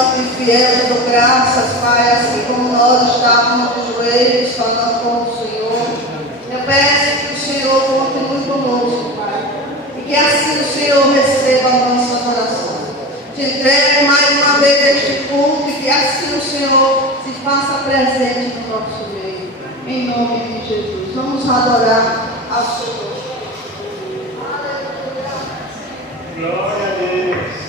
santo e fiel, te dou graças, Pai, assim como nós estávamos de joelhos falando com o Senhor. Eu peço que o Senhor continue conosco, Pai, e que assim o Senhor receba a nossa oração. Te entrego mais uma vez este culto e que assim o Senhor se faça presente no nosso meio. Em nome de Jesus. Vamos adorar ao Senhor. Glória a Deus.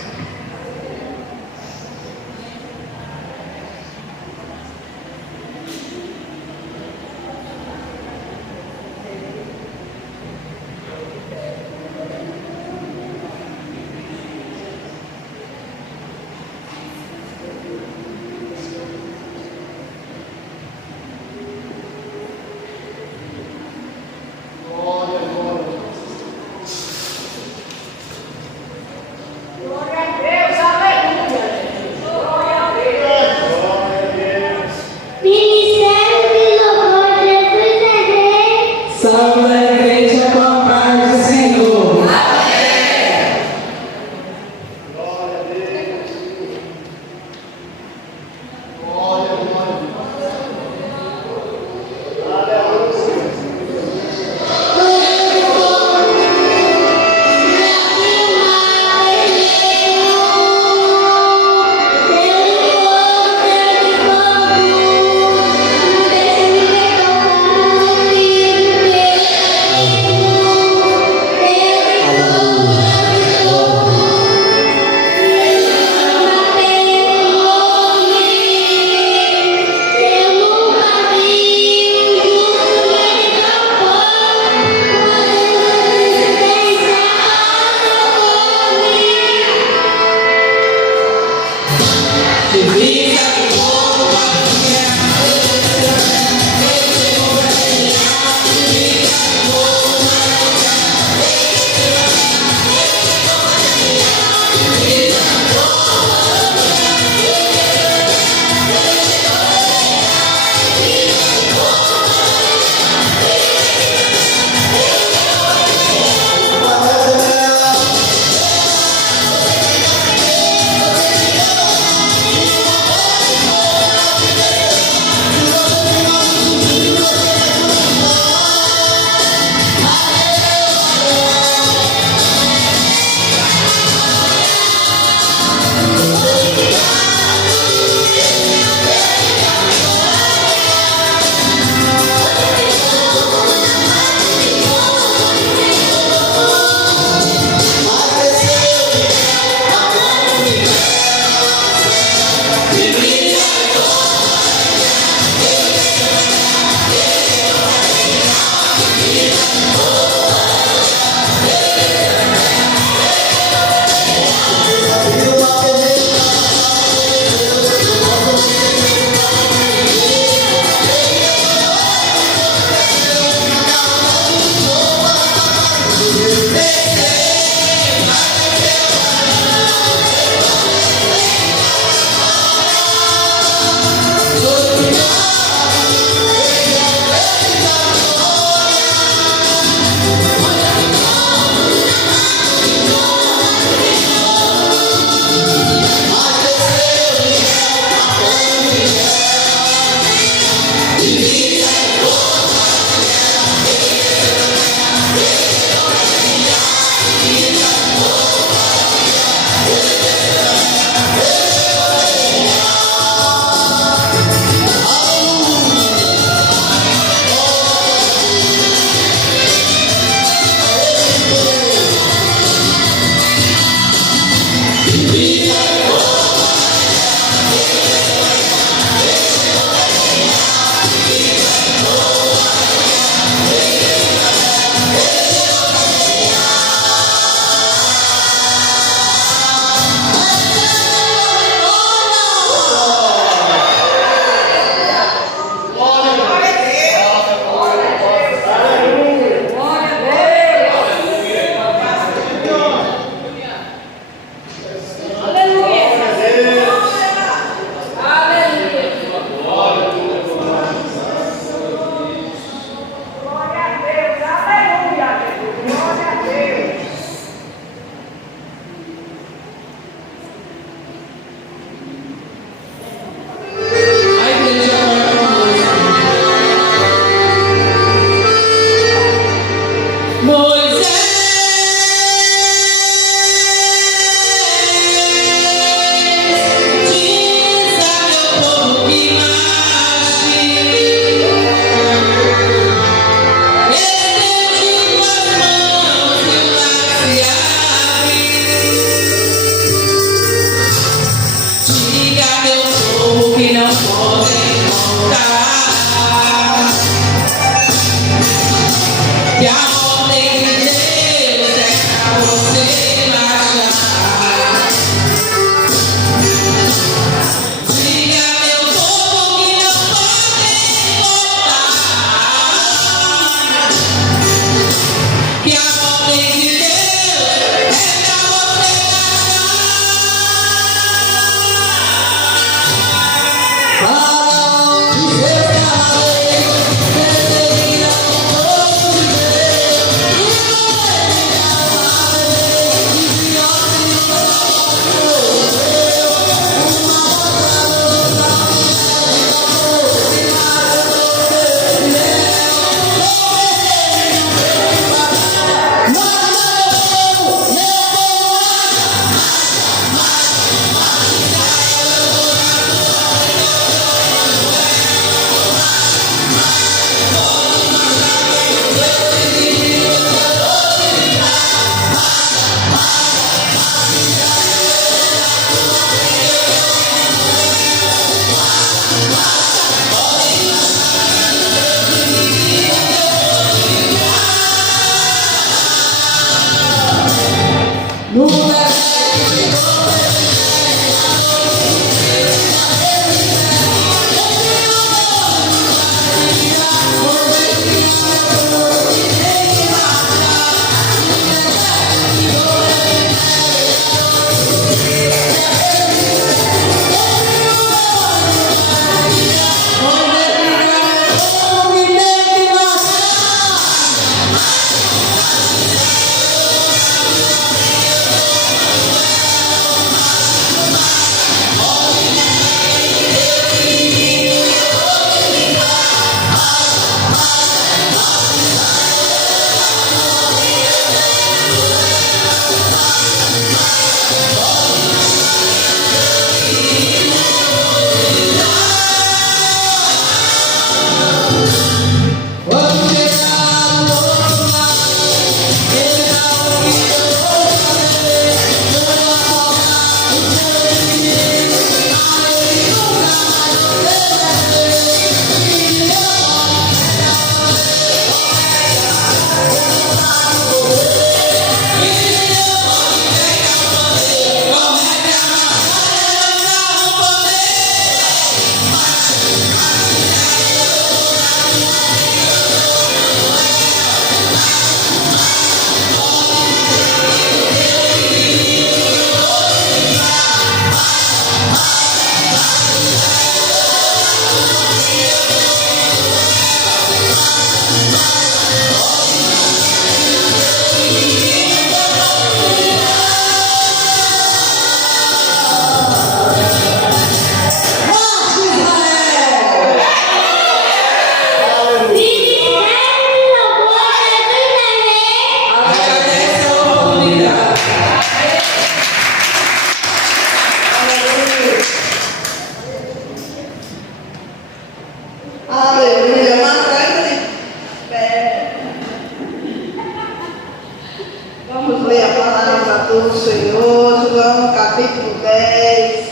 do Senhor, João capítulo 10.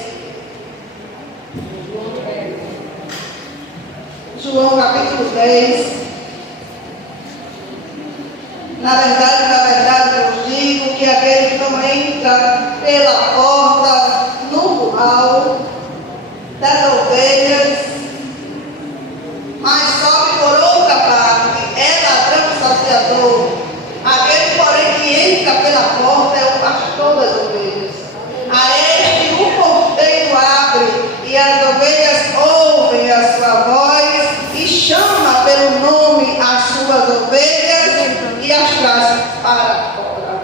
João capítulo 10. Na verdade, eu digo que aquele que não entra pela porta no curral das ovelhas, mas sobe por outra parte, é ladrão saciador. Aquele, porém, que entra pela porta é o pastor das ovelhas. A este o porteiro abre, e as ovelhas ouvem a sua voz, e chama pelo nome as suas ovelhas, e as traz para fora.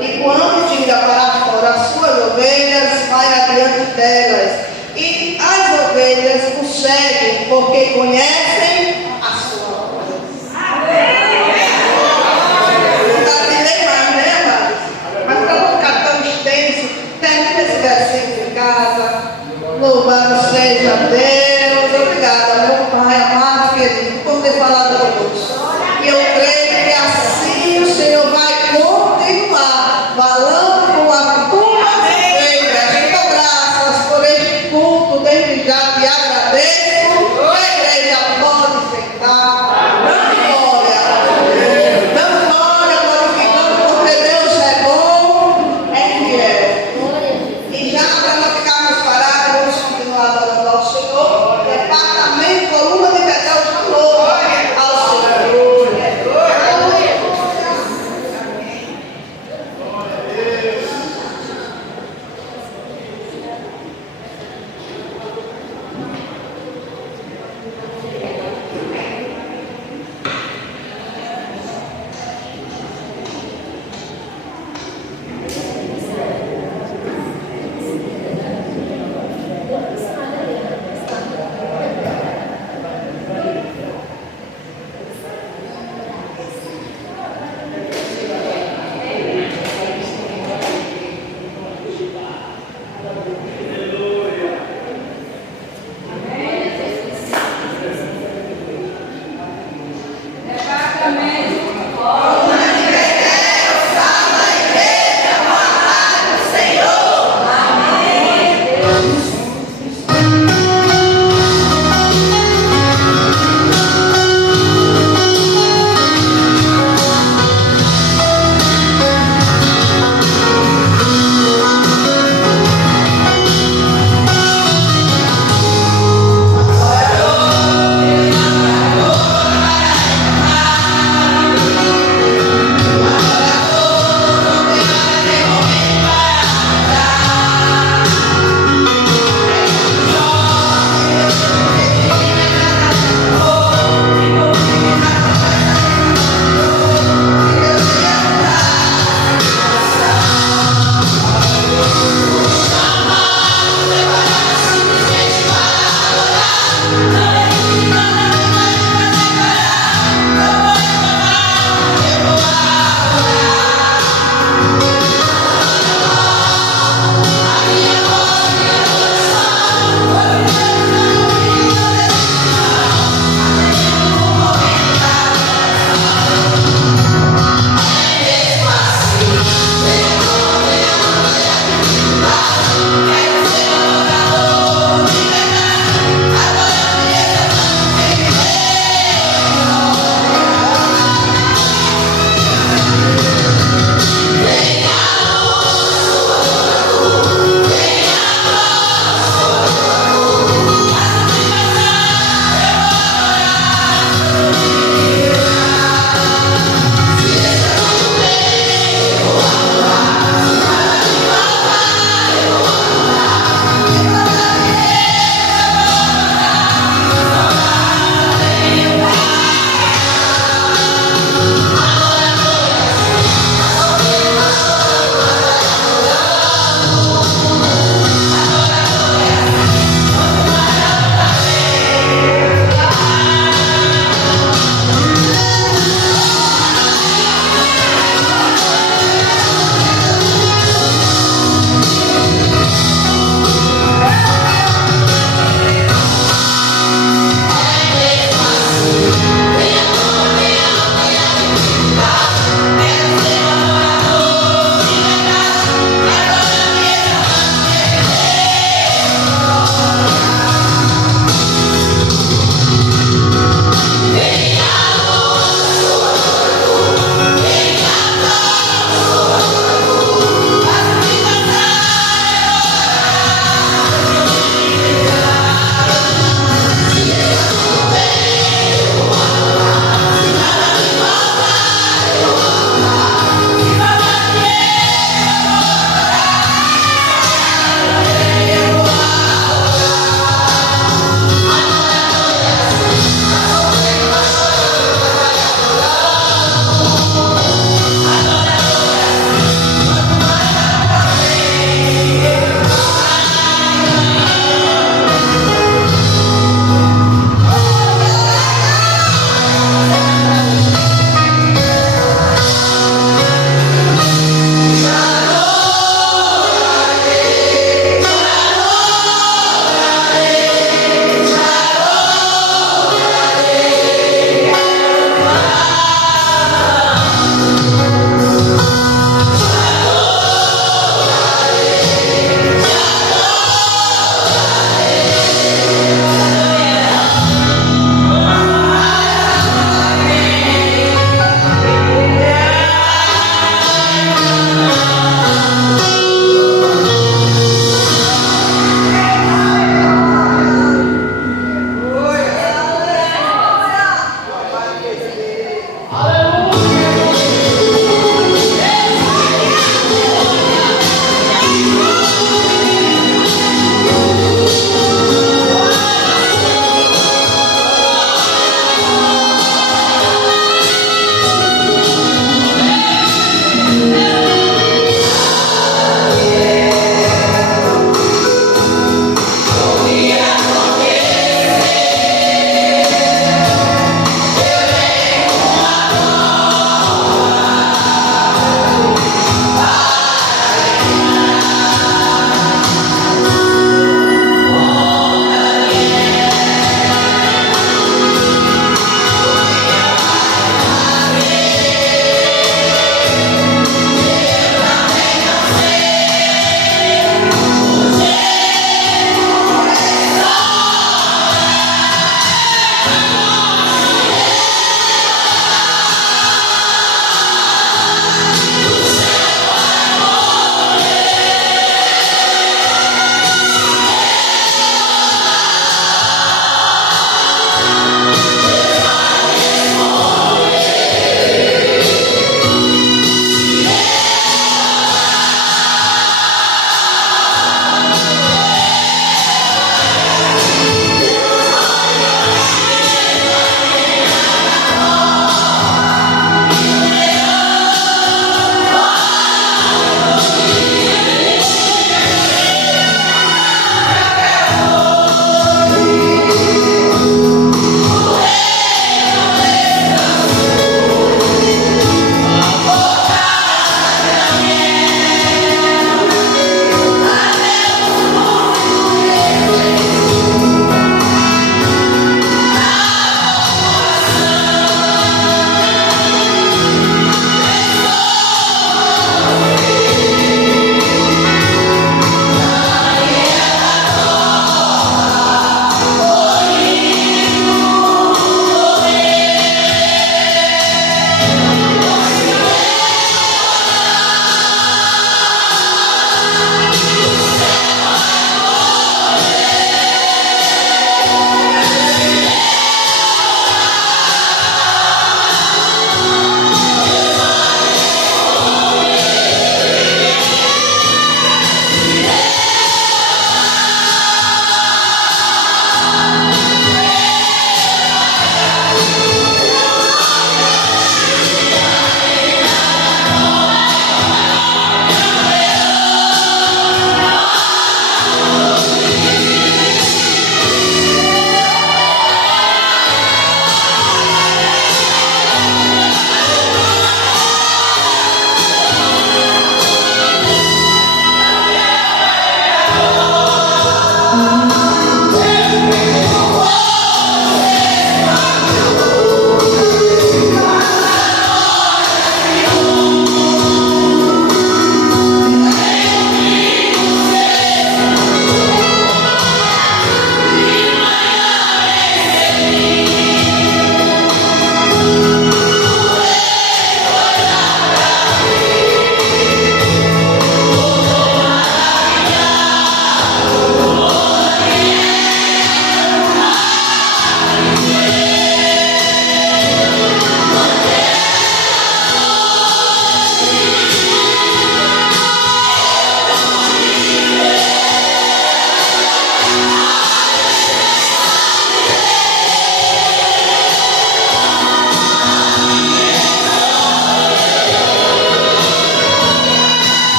E quando tira para fora as suas ovelhas, vai adiante delas. E as ovelhas o seguem, porque conhecem a sua voz. Mas para não ficar tão extenso, termina esse versículo em casa. Louvado seja Deus. Obrigada, meu Pai amado, querido, por ter falado conosco. E eu creio que assim o Senhor vai continuar falando com a tua ovelha. Então, graças por este culto, desde já te agradeço. A igreja pode sentar. Dando glória, glorificando, porque Deus é bom, é fiel. E já para não ficarmos parados, vamos continuar adorando ao Senhor.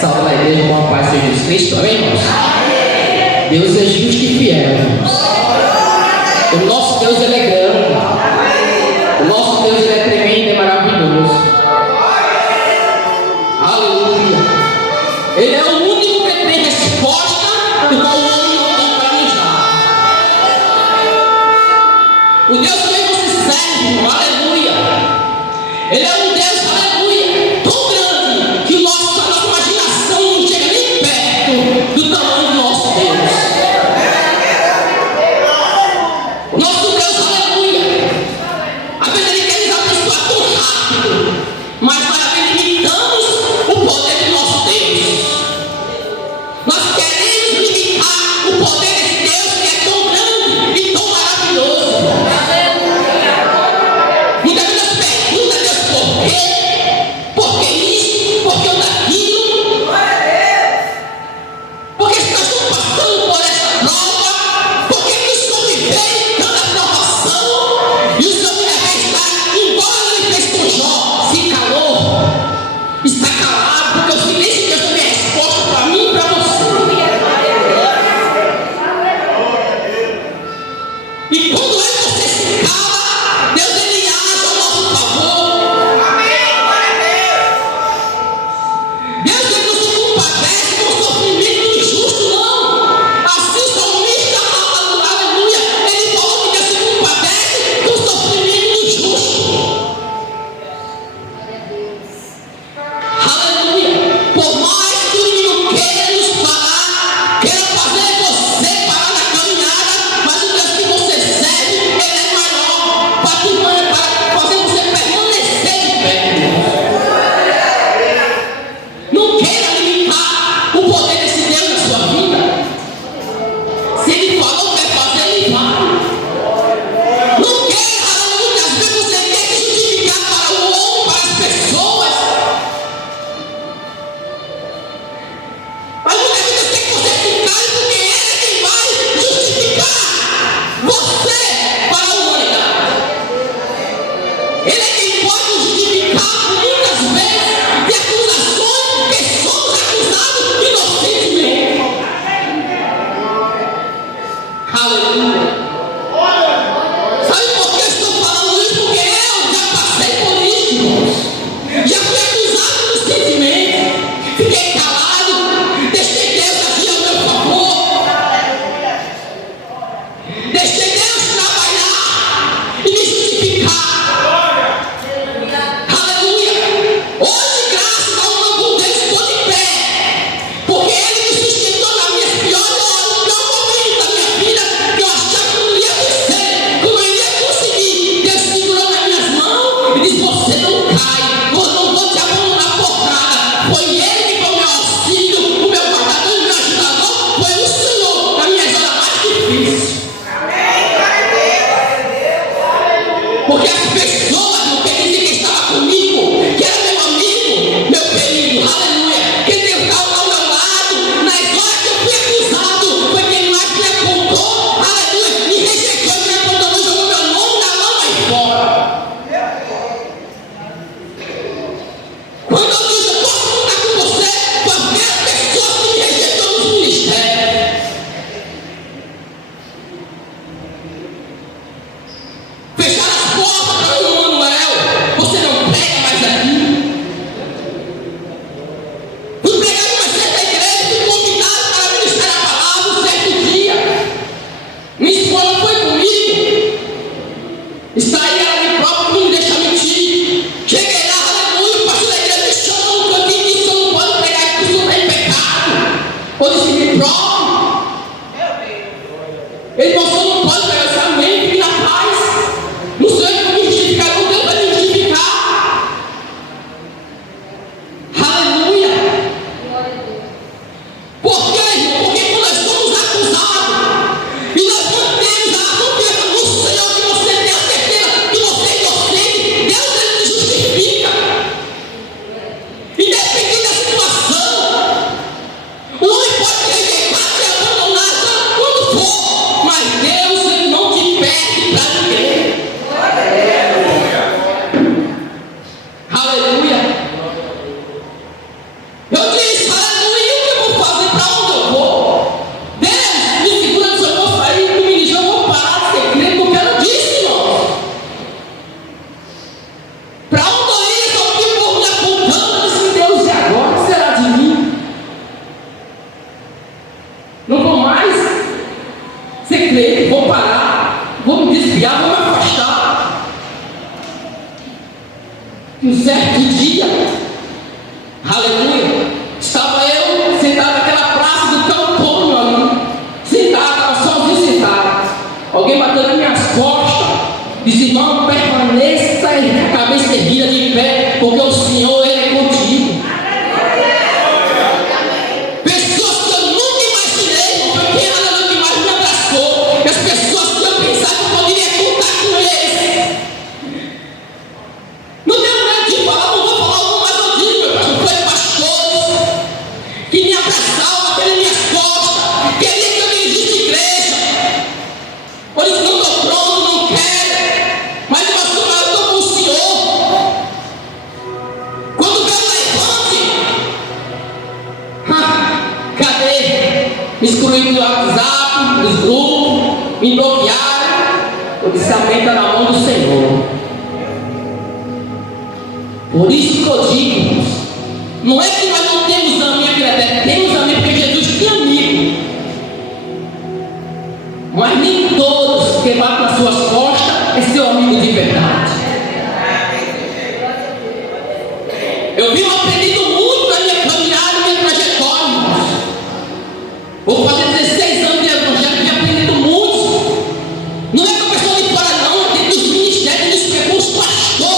Salve a igreja com a paz de Jesus Cristo, amém, irmãos? Deus é justo e fiel, irmãos. O nosso Deus, Ele é grande. O nosso Deus, Ele é tremendo e maravilhoso. Aleluia. Ele é o único que tem resposta do qual o homem não tem para nos dar. O Deus que você serve, irmão, aleluia. Ele é um Deus, aleluia, tão grande que a nossa imaginação não chega nem perto do tamanho do nosso Deus. O nosso Deus, aleluia, às vezes Ele quer nos abençoar tão rápido, mas nós limitamos o poder do nosso Deus. Nós queremos limitar o poder desse Deus que é tão grande e tão maravilhoso. Muitas vezes nós perguntamos a Deus por quê? Por que isso? Por que daquilo? Por que nós estamos passando por essa prova? Por que o Senhor me veio tanta provação? E o Senhor me deve estar, embora Ele fez com Jó, se calou, está calado, porque o silêncio de Deus também é resposta para mim e para você. E quando você se cala, Deus Ele age ao nosso favor. Deus Ele não se compadece com o sofrimento do justo, não. Assim o salmista, aleluia, ele falou que Deus se compadece com o sofrimento do justo. Aleluia. Por mais que o inimigo queira nos parar, queira fazer você parar na caminhada, mas o Deus que você serve, Ele é maior para fazer você permanecer de pé. Não queira limitar o poder desse Deus na sua vida. Se Ele falou que vai fazer, Ele vai. Não queira, aleluia, às vezes você quer se justificar para o homem, para as pessoas. Mas muitas vezes você quer que você se cale, porque Ele é quem vai justificar você para a humanidade. Ele é quem pode justificar muitas vezes de acusações que somos acusados inocentemente. Aleluia. Sabe por que eu estou falando isso? Porque eu já passei por isso, irmãos. Já fui acusado inocentemente. Fiquei calado. Deixei Deus agir ao meu favor. Deixei Deus trabalhar e me justificar. Aleluia. Hoje, graças ao amor de Deus, estou de pé. Porque Ele me sustentou nas minhas piores horas, no pior momento da minha vida, que eu achava que não ia vencer, que eu não iria conseguir. Deus segurou nas minhas mãos e disse: você não cai, eu não vou te abandonar por nada. Foi Ele que foi o meu auxílio, o meu guardador e o meu ajudador. Foi o Senhor nas minhas horas mais difíceis. Porque as pessoas não querem dizer que estava comigo, que era meu amigo, meu querido, aleluia, que Deus estava ao meu lado, nas horas que eu fui acusado, foi quem mais me apontou, aleluia, me rejeitou, me abandonou, jogou meu nome na lama e fora. Quando eu disse: eu posso contar com você, foi a primeira pessoa que me rejeitou nos ministérios. Fecharam as portas para o irmão Manuel. Você não prega mais aqui. Fui pregar numa certa igreja, fui convidado para ministrar a palavra um certo dia. Minha esposa foi comigo. Saí ela de próprio, não me deixa mentir. Cheguei lá, aleluia, o pastor da igreja me chamou no cantinho e disse: eu não posso pregar porque o senhor está em pecado. Eu disse: me prove. Ele falou: não pode pegar essa mente, fique na paz. Não sou eu que vou me justificar, não Deus vai me justificar. Aleluia. Por quê, irmão? Porque quando nós somos acusados e nós mantemos a confiança no Senhor, que você tem a certeza que você é inocente, Deus Ele te justifica. Independente da situação, o homem pode te rejeitar, desviar, vou me afastar. E um certo dia, aleluia, estava eu sentado naquela praça do campo, meu amigo, sentado, estava sozinho sentado. Alguém bateu nas minhas costas, disse: irmão, permaneça a cabeça erguida de pé, porque o Senhor, Ele é contigo. Pessoas que eu nunca imaginei, foi quem ela que mais me abraçou. As pessoas que eu pensava que eu poderia contar com eles. Não tenho medo de falar, não vou falar alguma, mas eu digo, meu pastor, foi pastores que me abraçavam pelas minhas costas, queria que eu dirigisse igreja. Eu disse: não estou pronto, não quero, mas pastor, eu estou com o Senhor. Quando o Deus levante, cadê? Me excluíram do WhatsApp, dos grupos, me bloquearam. Eu disse: amém, está na mão do Senhor. Por isso que eu digo, não é que nós não temos amigo aqui na terra, temos amigo porque Jesus tem amigo. Mas nem todos que batem nas suas costas é seu amigo de verdade. Eu venho aprendendo muito na minha caminhada, na minha trajetória, irmãos. Vou fazer 16 anos de evangelho, venho aprendendo muito. Não é com a pessoa de fora, não, é dentro dos ministérios, isso é com os pastores,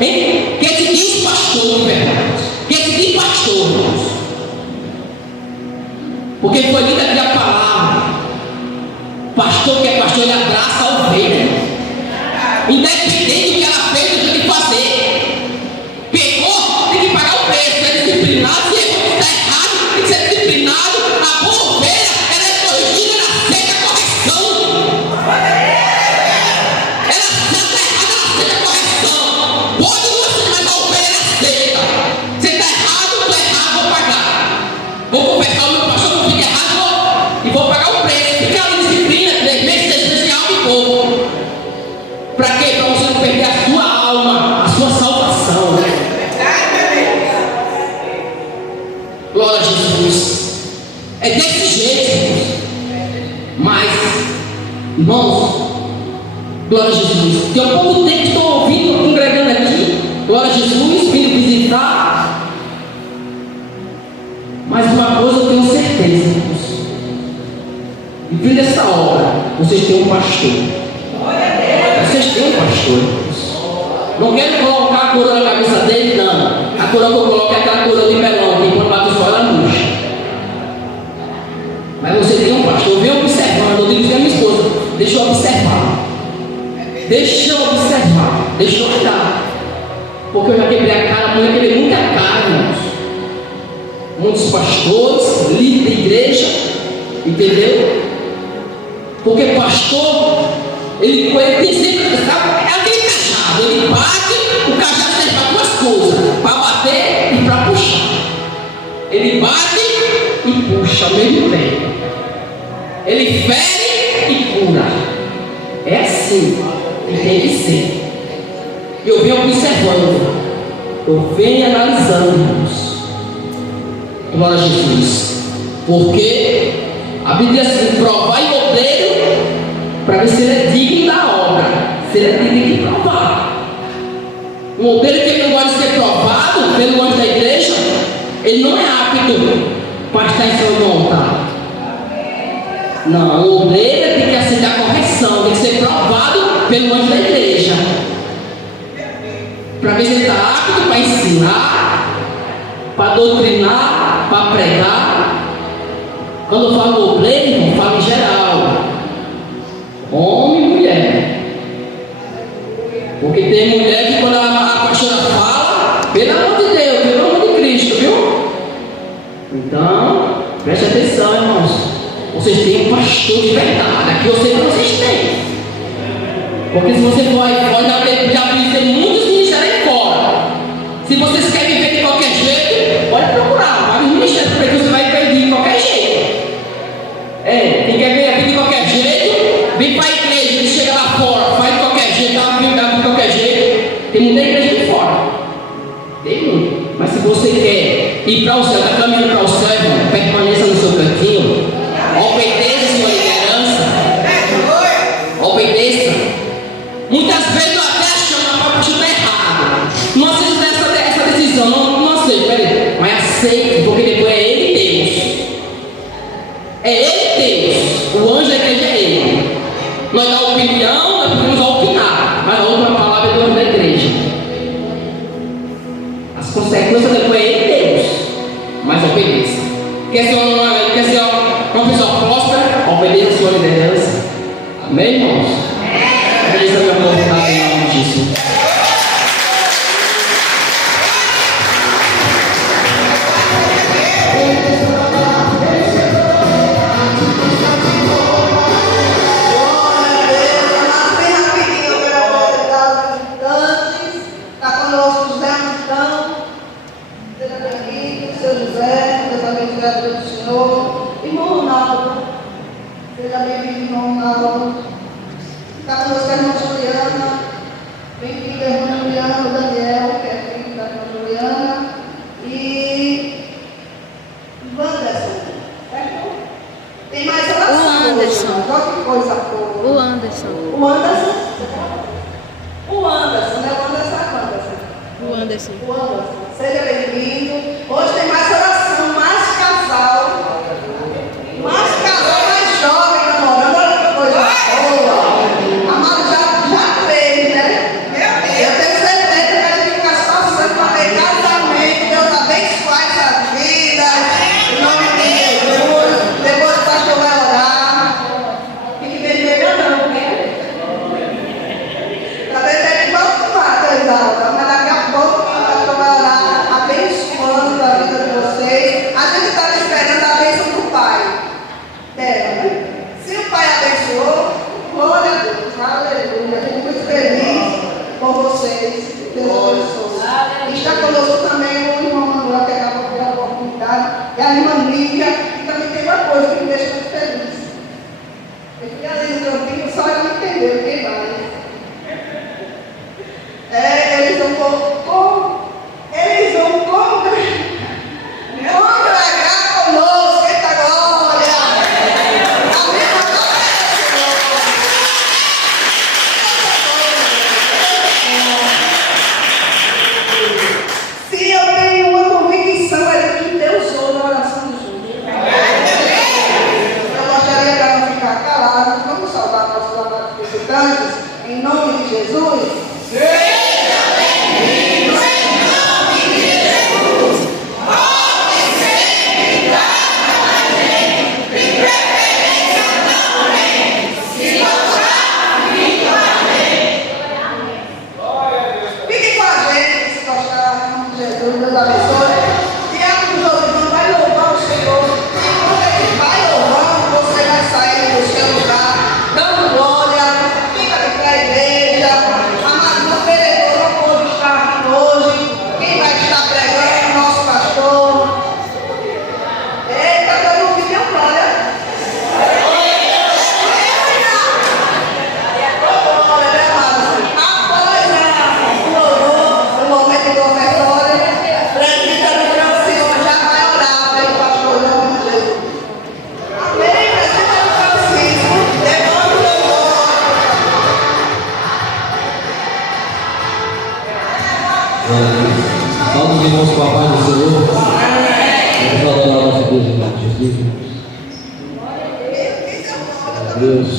hein? Quer dizer pastor de verdade, quer dizer pastor, irmãos. Porque foi lida aqui a palavra. Pastor que é pastor, ele abraça a ovelha, independente do que ela fez, do que tem que fazer. Pegou, tem que pagar o preço, é disciplinado. Se está errado, tem que ser disciplinado. A boa ovelha, ela é corrigida, ela aceita a correção. Ela está errada, ela aceita a correção. Pode não ser, mas a ovelha ela aceita. Você está errado, estou errado, vou pagar. Vou confessar o meu pastor, não fica errado, e vou pagar o preço. Fica ali disciplina, 3 meses, 6 meses de alma e pouco. Para quê? Para você não perder a sua alma, a sua salvação. Glória a Jesus. É desse jeito, irmãos. Mas, irmãos, glória a Jesus. Tem um pouco tempo que estou ouvindo, congregando aqui. Glória a Jesus, vindo visitar. Mas uma coisa eu tenho certeza, irmãos. E vindo dessa obra, vocês têm um pastor. Vocês têm um pastor, irmãos. Não quero colocar a coroa na cabeça dele, não. A coroa que eu coloco é aquela coroa de melão, que quando bate o sol ela murcha. Mas você tem um pastor. Eu venho observando, eu digo a minha esposa: deixa eu observar. Deixa eu observar. Deixa eu olhar. Porque eu já quebrei a cara, eu já quebrei muita cara, irmãos. Muitos pastores, líderes de igreja, entendeu? Porque pastor, ele tem sempre, é aquele cajado, ele bate, o cajado serve para duas coisas: para bater e para puxar. Ele bate e puxa ao mesmo tempo. Ele fere e cura. É assim que tem que ser. Eu venho observando, eu venho analisando, irmãos. Glória a Jesus. Porque a Bíblia diz assim: provar e obreiro, para ver se ele é digno da obra. Se ele é digno de provar. Um obreiro que ele não gosta de ser provado pelo anjo da igreja, ele não é apto para estar em seu altar. Não, o obreiro tem que aceitar a correção, tem que ser provado pelo anjo da igreja, para ver se ele está apto para ensinar, para doutrinar, para pregar. Quando eu falo obreiro, eu falo em geral, homem e mulher. Porque tem mulher que quando a pastora fala, pelo amor de Deus, pelo amor de Cristo, viu? Então, preste atenção, irmãos. Vocês têm um pastor de verdade. Aqui eu sei que vocês têm. Porque se você for aí fora, já visitei muitos ministérios aí fora. Se vocês querem viver de qualquer jeito, pode procurar vários ministérios, porque você vai perder de qualquer jeito. Quem quer ver a vida de qualquer jeito, vem para a igreja, ele chega lá fora, faz de qualquer jeito, dá uma vida de qualquer jeito. Tem muita igreja de fora. Tem muito. Mas se você quer ir para o céu, está caminhando para o céu, irmão, permaneça no seu cantinho. Obedeça a sua liderança. quer ser uma pessoa próspera, obedeça a sua liderança. Amém, irmãos? Obedeça a minha vontade em nome disso. Seja bem-vindo, irmão Ronaldo. Está conosco a irmã Juliana. Bem-vinda, irmã Juliana, o Daniel, que é filho da irmã Juliana. E Wanderson, certo? Tem mais oração. O Anderson. Olha que coisa boa. O Anderson. O Anderson? O Anderson, né? O Anderson é Anderson. O Anderson. O Anderson. Seja bem-vindo. Hoje tem mais oração, mais casal. Mais casal, mais jovem namorando. Olha que coisa boa. Amado, já fez, né? Eu tenho certeza que a gente fica só sendo para ver casamento. Deus abençoe essa vida. Em nome de Jesus. Depois o pastor vai orar. Fique vermelho não, né? Está vermelho igual o mato, Exalta. Mas daqui a pouco o pastor vai orar, abençoando a vida de vocês. A gente está esperando a bênção do Pai. Né? Se o Pai abençoou, glória a Deus, aleluia. Estou muito feliz por vocês. Deus abençoe. Está conosco também o irmão Manuel, que acabou de ter a oportunidade, e a irmã Lívia, que também tem uma coisa que me deixa muito feliz. Eu fui ali no campinho, só ela não entendeu quem vai. Eles vão congregar conosco, eita glória! Amém, se eu tenho uma convicção, é de que Deus ouve a oração dos justos. Eu gostaria para não ficar calado, vamos saudar nossos amados visitantes, em nome de Jesus. Fiquem com a gente, se gostar, em nome de Jesus, Deus abençoe. E a Josivão vai louvar o Senhor. E quando ele vai louvando, você vai sair do seu lugar, dando glória, fica aqui para a igreja. Amado, não vereador não pôde estar aqui hoje. Quem vai estar pregando? Nosso pastor. Eita, eu não vi minha glória. O momento do ofertório, o presbítero Francisco já vai orar pelo pastor em nome de Jesus. Amém, presbítero Francisco, levanta o louvor. Salve os irmãos com a paz do Senhor. Vamos adorar a nossa Deus em nome de Jesus. Glória a Deus.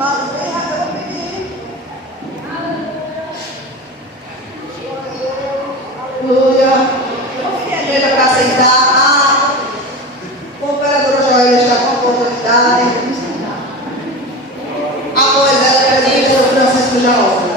Amados, bem rápido, eu vou pedir. Aleluia. Convide a igreja para aceitar. A cooperadora Joel está com a oportunidade. Após ela, a presidente do Francisco Jaú.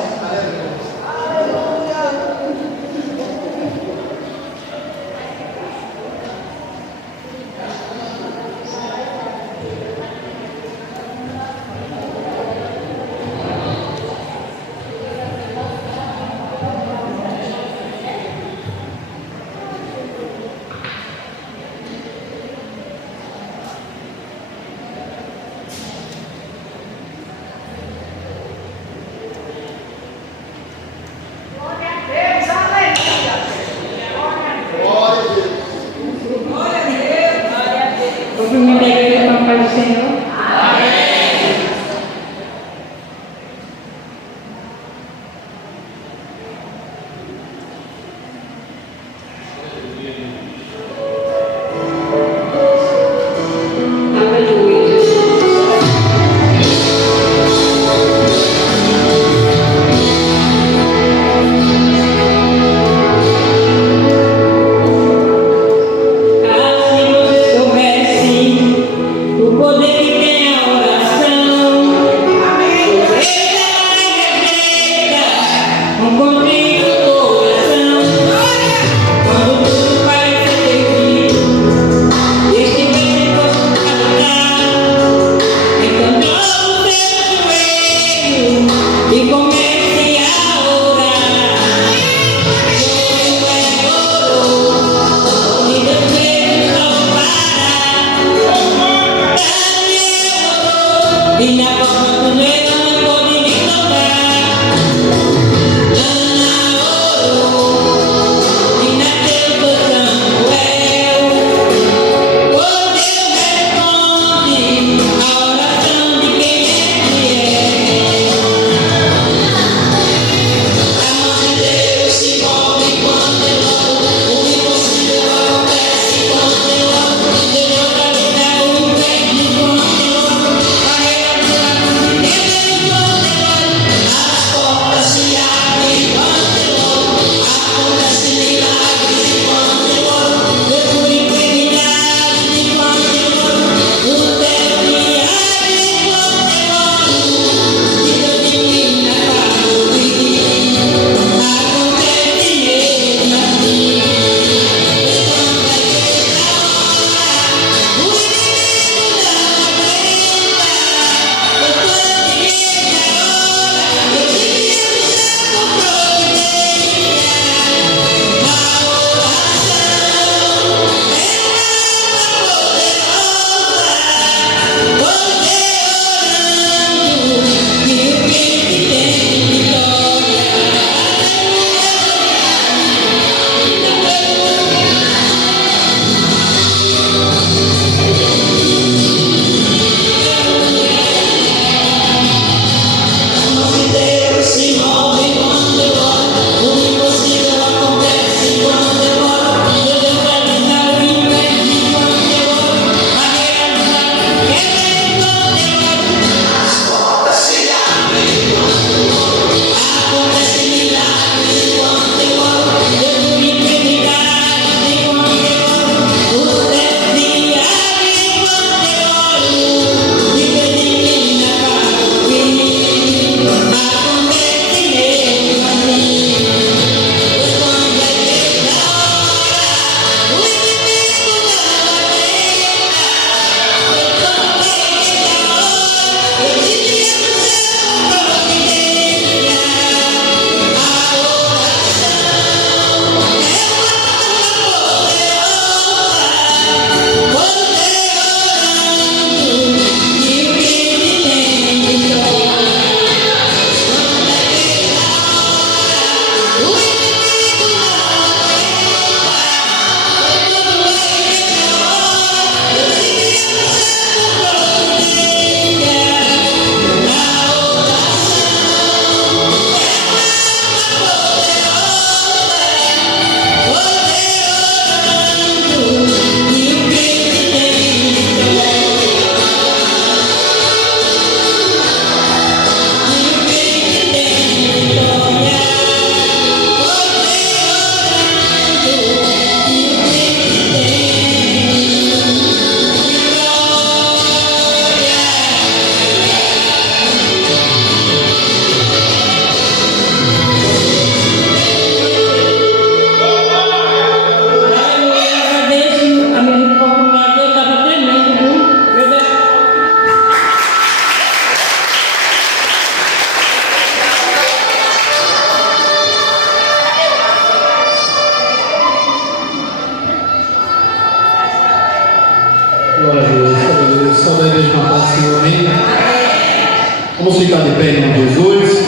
Vamos ficar de pé em nome de Jesus,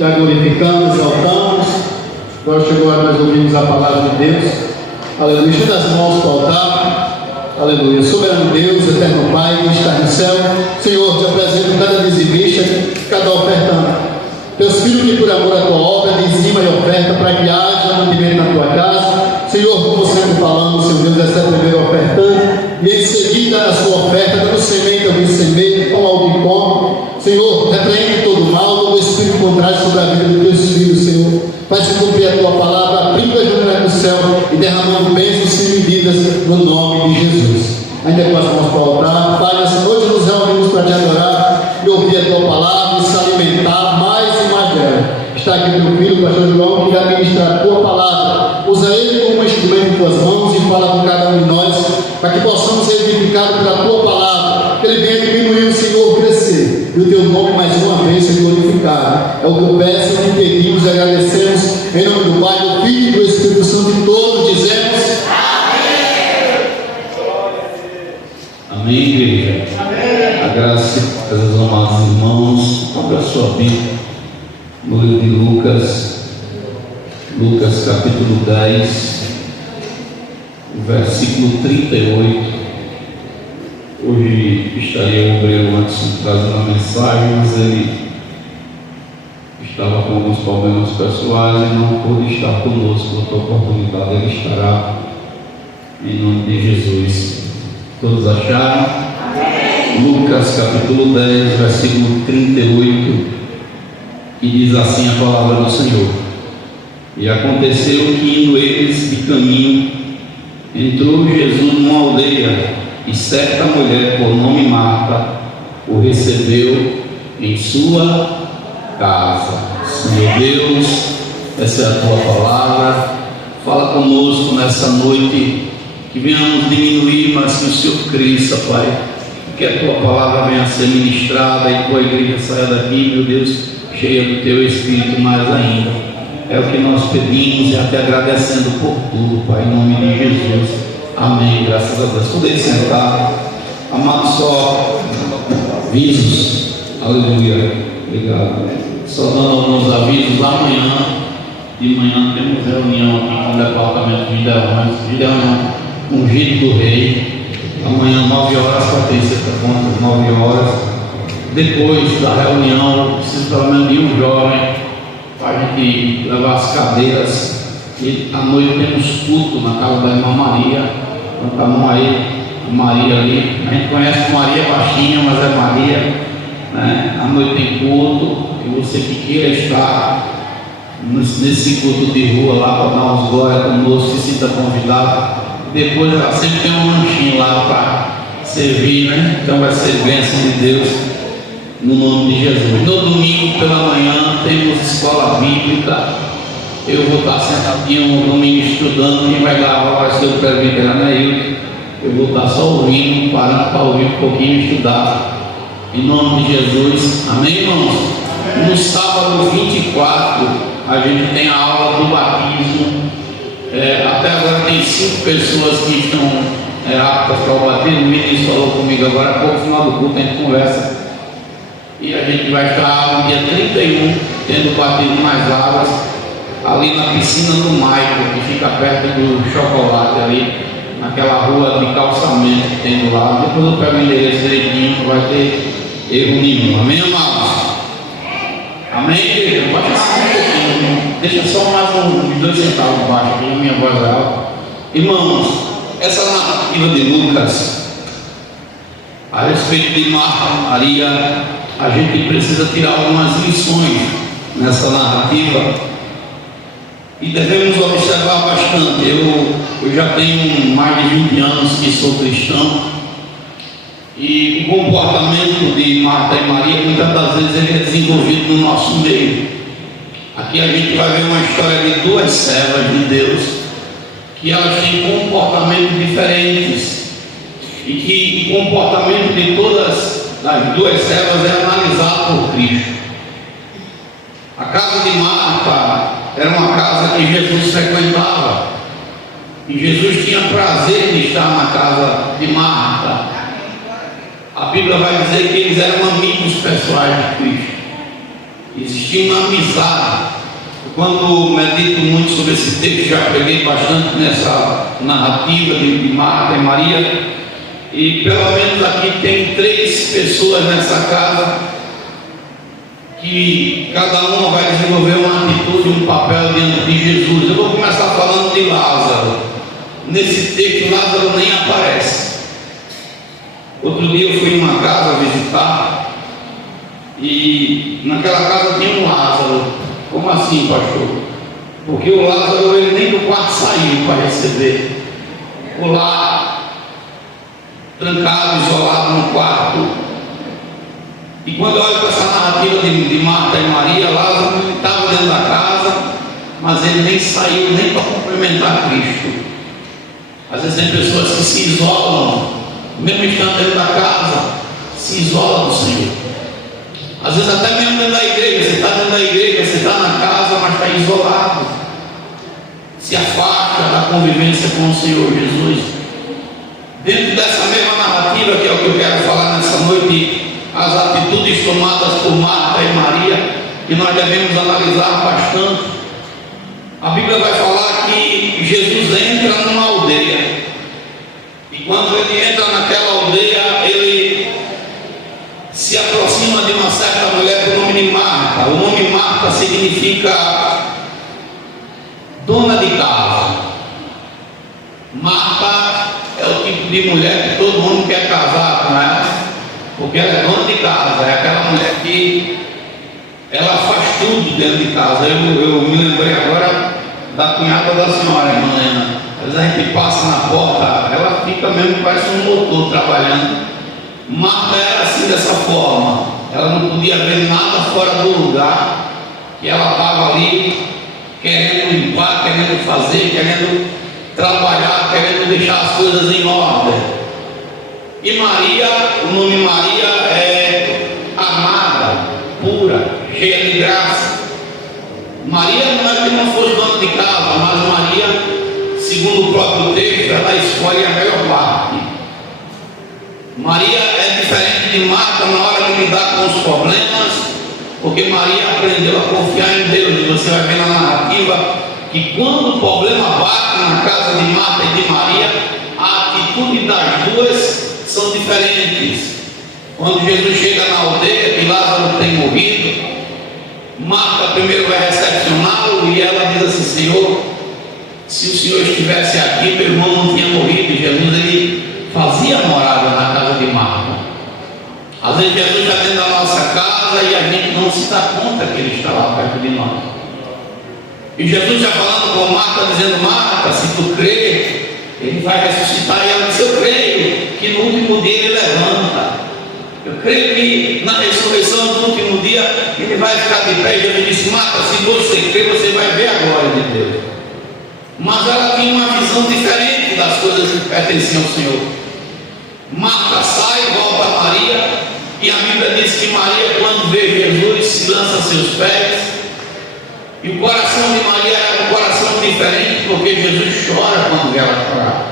já glorificamos, exaltamos. Agora chegou a hora nós ouvirmos a palavra de Deus. Aleluia. Estenda as mãos para o altar. Aleluia. Soberano Deus, eterno Pai que está no céu, Senhor, te apresento cada dizimista, cada ofertante. Teus filhos que por amor à tua obra dizima e oferta para que haja mantimento na tua casa. Senhor, como sempre falamos, Senhor Deus, essa é a primeira ofertante. E em seguida a sua oferta, dando semente ao semeio, com ao que come. Senhor, repreende todo o mal, todo espírito contrário sobre a vida dos teus filhos, Senhor. Faz-se cumprir a tua palavra, abrindo as janelas do céu e derramando bênçãos sem medidas no nome de Jesus. Ainda com as mãos para o altar, Pai, nessa noite nos reunimos para te adorar e ouvir a tua palavra e se alimentar mais e mais dela. Está aqui teu filho, o pastor João, que vai ministrar a tua palavra. Usa ele como um instrumento em tuas mãos e fala com cada um de nós, para que possamos ser edificados pela tua palavra, que ele venha diminuir, o Senhor crescer, e o teu nome mais uma vez ser glorificado. É o que eu peço, o que pedimos e agradecemos, em nome do Pai, do Filho e do Espírito Santo, e todos dizemos amém. Amém, igreja. Amém. A graça e paz aos amados irmãos. Abra a sua Bíblia no livro de Lucas capítulo 10, versículo 38. Hoje estaria o obreiro antes de trazer uma mensagem, mas ele estava com alguns problemas pessoais e não pôde estar conosco. Outra oportunidade ele estará, em nome de Jesus. Todos acharam? Amém. Lucas capítulo 10, versículo 38, e diz assim a palavra do Senhor: E aconteceu que, indo eles de caminho, entrou Jesus numa aldeia, e certa mulher, por nome Marta, o recebeu em sua casa. Senhor Deus, essa é a tua palavra. Fala conosco nessa noite, que venhamos diminuir, mas que o Senhor cresça, Pai. Que a tua palavra venha a ser ministrada e tua igreja saia daqui, meu Deus, cheia do teu Espírito mais ainda. É o que nós pedimos e até agradecendo por tudo, Pai, em nome de Jesus. Amém. Graças a Deus. Podem sentar. Amados, só avisos. Aleluia. Obrigado. Só dando alguns avisos. Amanhã de manhã temos reunião aqui com o departamento de Gideões, ungido do rei. Amanhã 9 horas, para ter sexta conta, 9 horas. Depois da reunião, preciso pelo menos de um jovem para a gente levar as cadeiras. E à noite temos culto na casa da irmã Maria. Levanta a mão aí, a Maria ali. A gente conhece Maria baixinha, mas é Maria, né? À noite tem culto. E você que queira estar nesse culto de rua lá para dar uns glórias conosco, se sinta convidado. Depois ela sempre tem um lanchinho lá para servir, né? Então vai ser bênção de Deus no nome de Jesus. No domingo pela manhã temos escola bíblica. Eu vou estar sentadinho no domingo estudando. Quem vai gravar vai ser o presbítero Anailton. Eu vou estar só ouvindo, parando para ouvir um pouquinho e estudar. Em nome de Jesus. Amém, irmãos? No sábado 24 a gente tem a aula do batismo. Até agora tem 5 pessoas que estão aptas para o batismo. O ministro falou comigo agora há pouco, no final do culto a gente conversa. E a gente vai estar no dia 31 tendo batismo nas águas, ali na piscina do Michael, que fica perto do Chocolate, ali naquela rua de calçamento que tem do lado. Depois eu pego o endereço direitinho, não vai ter erro nenhum. Amém, amados? Amém, igreja? Pode passar um pouquinho. Deixa só mais uns 2 centavos baixo, porque a minha voz é alta. Irmãos, essa narrativa de Lucas a respeito de Marta e Maria, a gente precisa tirar algumas lições nessa narrativa e devemos observar bastante. Eu já tenho mais de 20 anos que sou cristão, e o comportamento de Marta e Maria muitas das vezes ele é desenvolvido no nosso meio. Aqui a gente vai ver uma história de 2 servas de Deus, que elas têm comportamentos diferentes, e que o comportamento de todas as 2 servas é analisado por Cristo. A casa de Marta era uma casa que Jesus frequentava, e Jesus tinha prazer de estar na casa de Marta. a Bíblia vai dizer que eles eram amigos pessoais de Cristo. Existia uma amizade. Quando medito muito sobre esse texto, já peguei bastante nessa narrativa de Marta e Maria, e pelo menos aqui tem 3 pessoas nessa casa que cada uma vai desenvolver uma atitude, um papel diante de Jesus. Eu vou começar falando de Lázaro. Nesse texto, Lázaro nem aparece. Outro dia eu fui em uma casa visitar, e naquela casa tinha um Lázaro. Como assim, pastor? Porque o Lázaro, ele nem do quarto saiu para receber. Ficou lá, trancado, isolado no quarto. E quando eu olho para essa narrativa de Marta e Maria, Lázaro não estava dentro da casa, mas ele nem saiu nem para cumprimentar Cristo. Às vezes tem pessoas que se isolam, mesmo estando dentro da casa, se isolam do Senhor. Às vezes até mesmo dentro da igreja, você está dentro da igreja, você está na casa, mas está isolado, se afasta da convivência com o Senhor Jesus. Dentro dessa mesma narrativa, que é o que eu quero falar nessa noite, as atitudes tomadas por Marta e Maria, que nós devemos analisar bastante. A Bíblia vai falar que Jesus entra numa aldeia, e quando ele entra naquela aldeia, ele se aproxima de uma certa mulher com o nome de Marta. O nome Marta significa dona de casa. Marta é o tipo de mulher que todo mundo quer casar com ela, porque ela é dona de casa, é aquela mulher que ela faz tudo dentro de casa. Eu me lembrei agora da cunhada da senhora, irmã Helena. Às vezes a gente passa na porta, ela fica mesmo, parece um motor trabalhando. Marta era assim, dessa forma. Ela não podia ver nada fora do lugar, que ela estava ali querendo limpar, querendo fazer, querendo trabalhar, querendo deixar as coisas em ordem. E Maria, o nome Maria é amada, pura, cheia de graça. Maria não é que não fosse dona de casa, mas Maria, segundo o próprio texto, ela escolhe a melhor parte. Maria é diferente de Marta na hora de lidar com os problemas, porque Maria aprendeu a confiar em Deus. E você vai ver na narrativa que quando o problema bate na casa de Marta e de Maria, a atitude das duas são diferentes. Quando Jesus chega na aldeia, que Lázaro tem morrido, Marta primeiro vai recepcioná-lo e ela diz assim: Senhor, se o Senhor estivesse aqui, meu irmão não tinha morrido. E Jesus, ele fazia morada na casa de Marta. Às vezes Jesus está dentro da nossa casa e a gente não se dá conta que ele está lá perto de nós. E Jesus já falando com Marta, dizendo: Marta, se tu crê, ele vai ressuscitar. E ela disse: eu creio que no último dia ele levanta. Eu creio que na ressurreição do último dia ele vai ficar de pé. E Jesus disse: Marta, se você crê, você vai ver a glória de Deus. Mas ela tinha uma visão diferente das coisas que pertenciam ao Senhor. Marta sai, volta a Maria, e a Bíblia diz que Maria, quando vê Jesus, se lança a seus pés. E o coração de Maria era um coração diferente, porque Jesus chora quando vê ela chorar.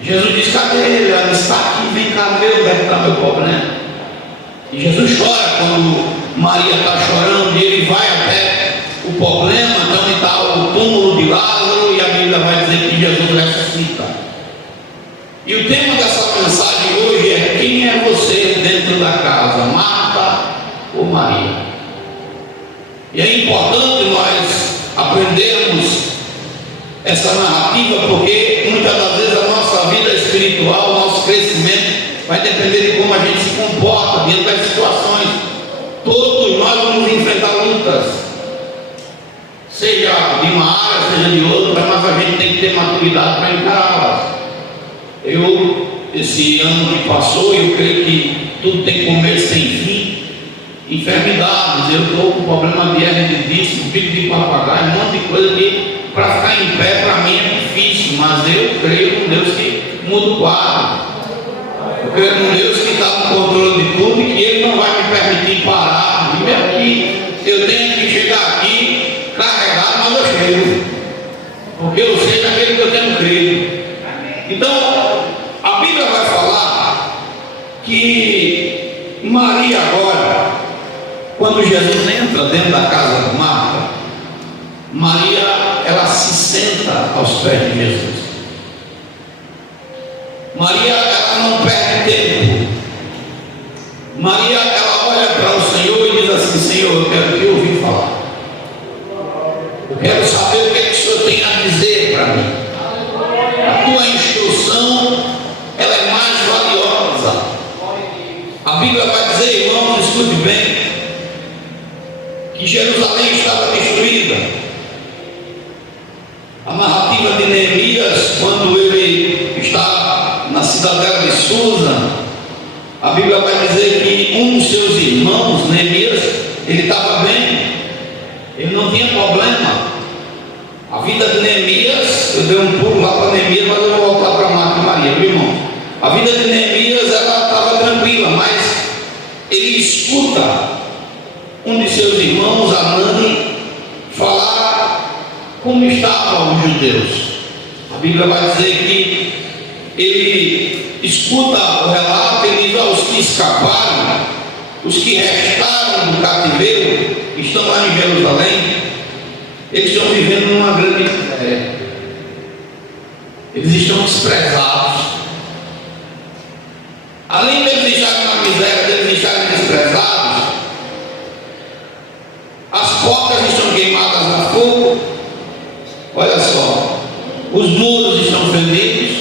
Jesus diz: cadê ele? Ela está aqui, vem cá ver onde é que está meu problema. E Jesus chora quando Maria está chorando, e ele vai até o problema, então está o túmulo de Lázaro, e a Bíblia vai dizer que Jesus ressuscita. E o tema dessa mensagem hoje é: quem é você dentro da casa, Marta ou Maria? E é importante nós aprendermos essa narrativa, porque muitas das vezes a nossa vida espiritual, o nosso crescimento vai depender de como a gente se comporta diante das situações. Todos nós vamos enfrentar lutas, seja de uma área, seja de outra, mas a gente tem que ter maturidade para encará-las. Esse ano que passou, eu creio que tudo tem começo sem fim. Enfermidades, eu estou com problema de hernia de disco, pico de papagaio, um monte de coisa que para ficar em pé para mim é difícil, mas eu creio num Deus que muda o quadro. Eu creio num Deus que está no controle de tudo e que Ele não vai me permitir parar. E mesmo que eu tenha que chegar aqui carregado, mas eu chego, porque eu sei daquele que eu tenho crido. Então, a Bíblia vai falar Quando Jesus entra dentro da casa de Marta, Maria, ela se senta aos pés de Jesus. Maria, ela não perde tempo. Maria, ela olha para o Senhor e diz assim: Senhor, eu quero te ouvir falar. Eu quero saber o que é que o Senhor tem a dizer para mim. A tua instrução, ela é mais valiosa. A Bíblia vai dizer, irmãos, escute bem, que Jerusalém estava destruída. A narrativa de Neemias, quando ele está na cidadela de Susa, a Bíblia vai dizer que um dos seus irmãos, Neemias, ele estava bem, ele não tinha problema. A vida de Neemias, eu dei um pulo lá para Neemias, mas eu vou voltar para Marta e Maria, meu irmão. A vida de Neemias, ela estava tranquila, mas ele escuta um de seus irmãos, Anani, falar como estavam os judeus. A Bíblia vai dizer que ele escuta o relato, ele diz: aos que escaparam, os que restaram do cativeiro, que estão lá em Jerusalém, eles estão vivendo numa grande miséria, eles estão desprezados. Além de eles estarem na miséria, de eles estarem desprezados, as portas estão queimadas a fogo. Olha só, os muros estão fendidos,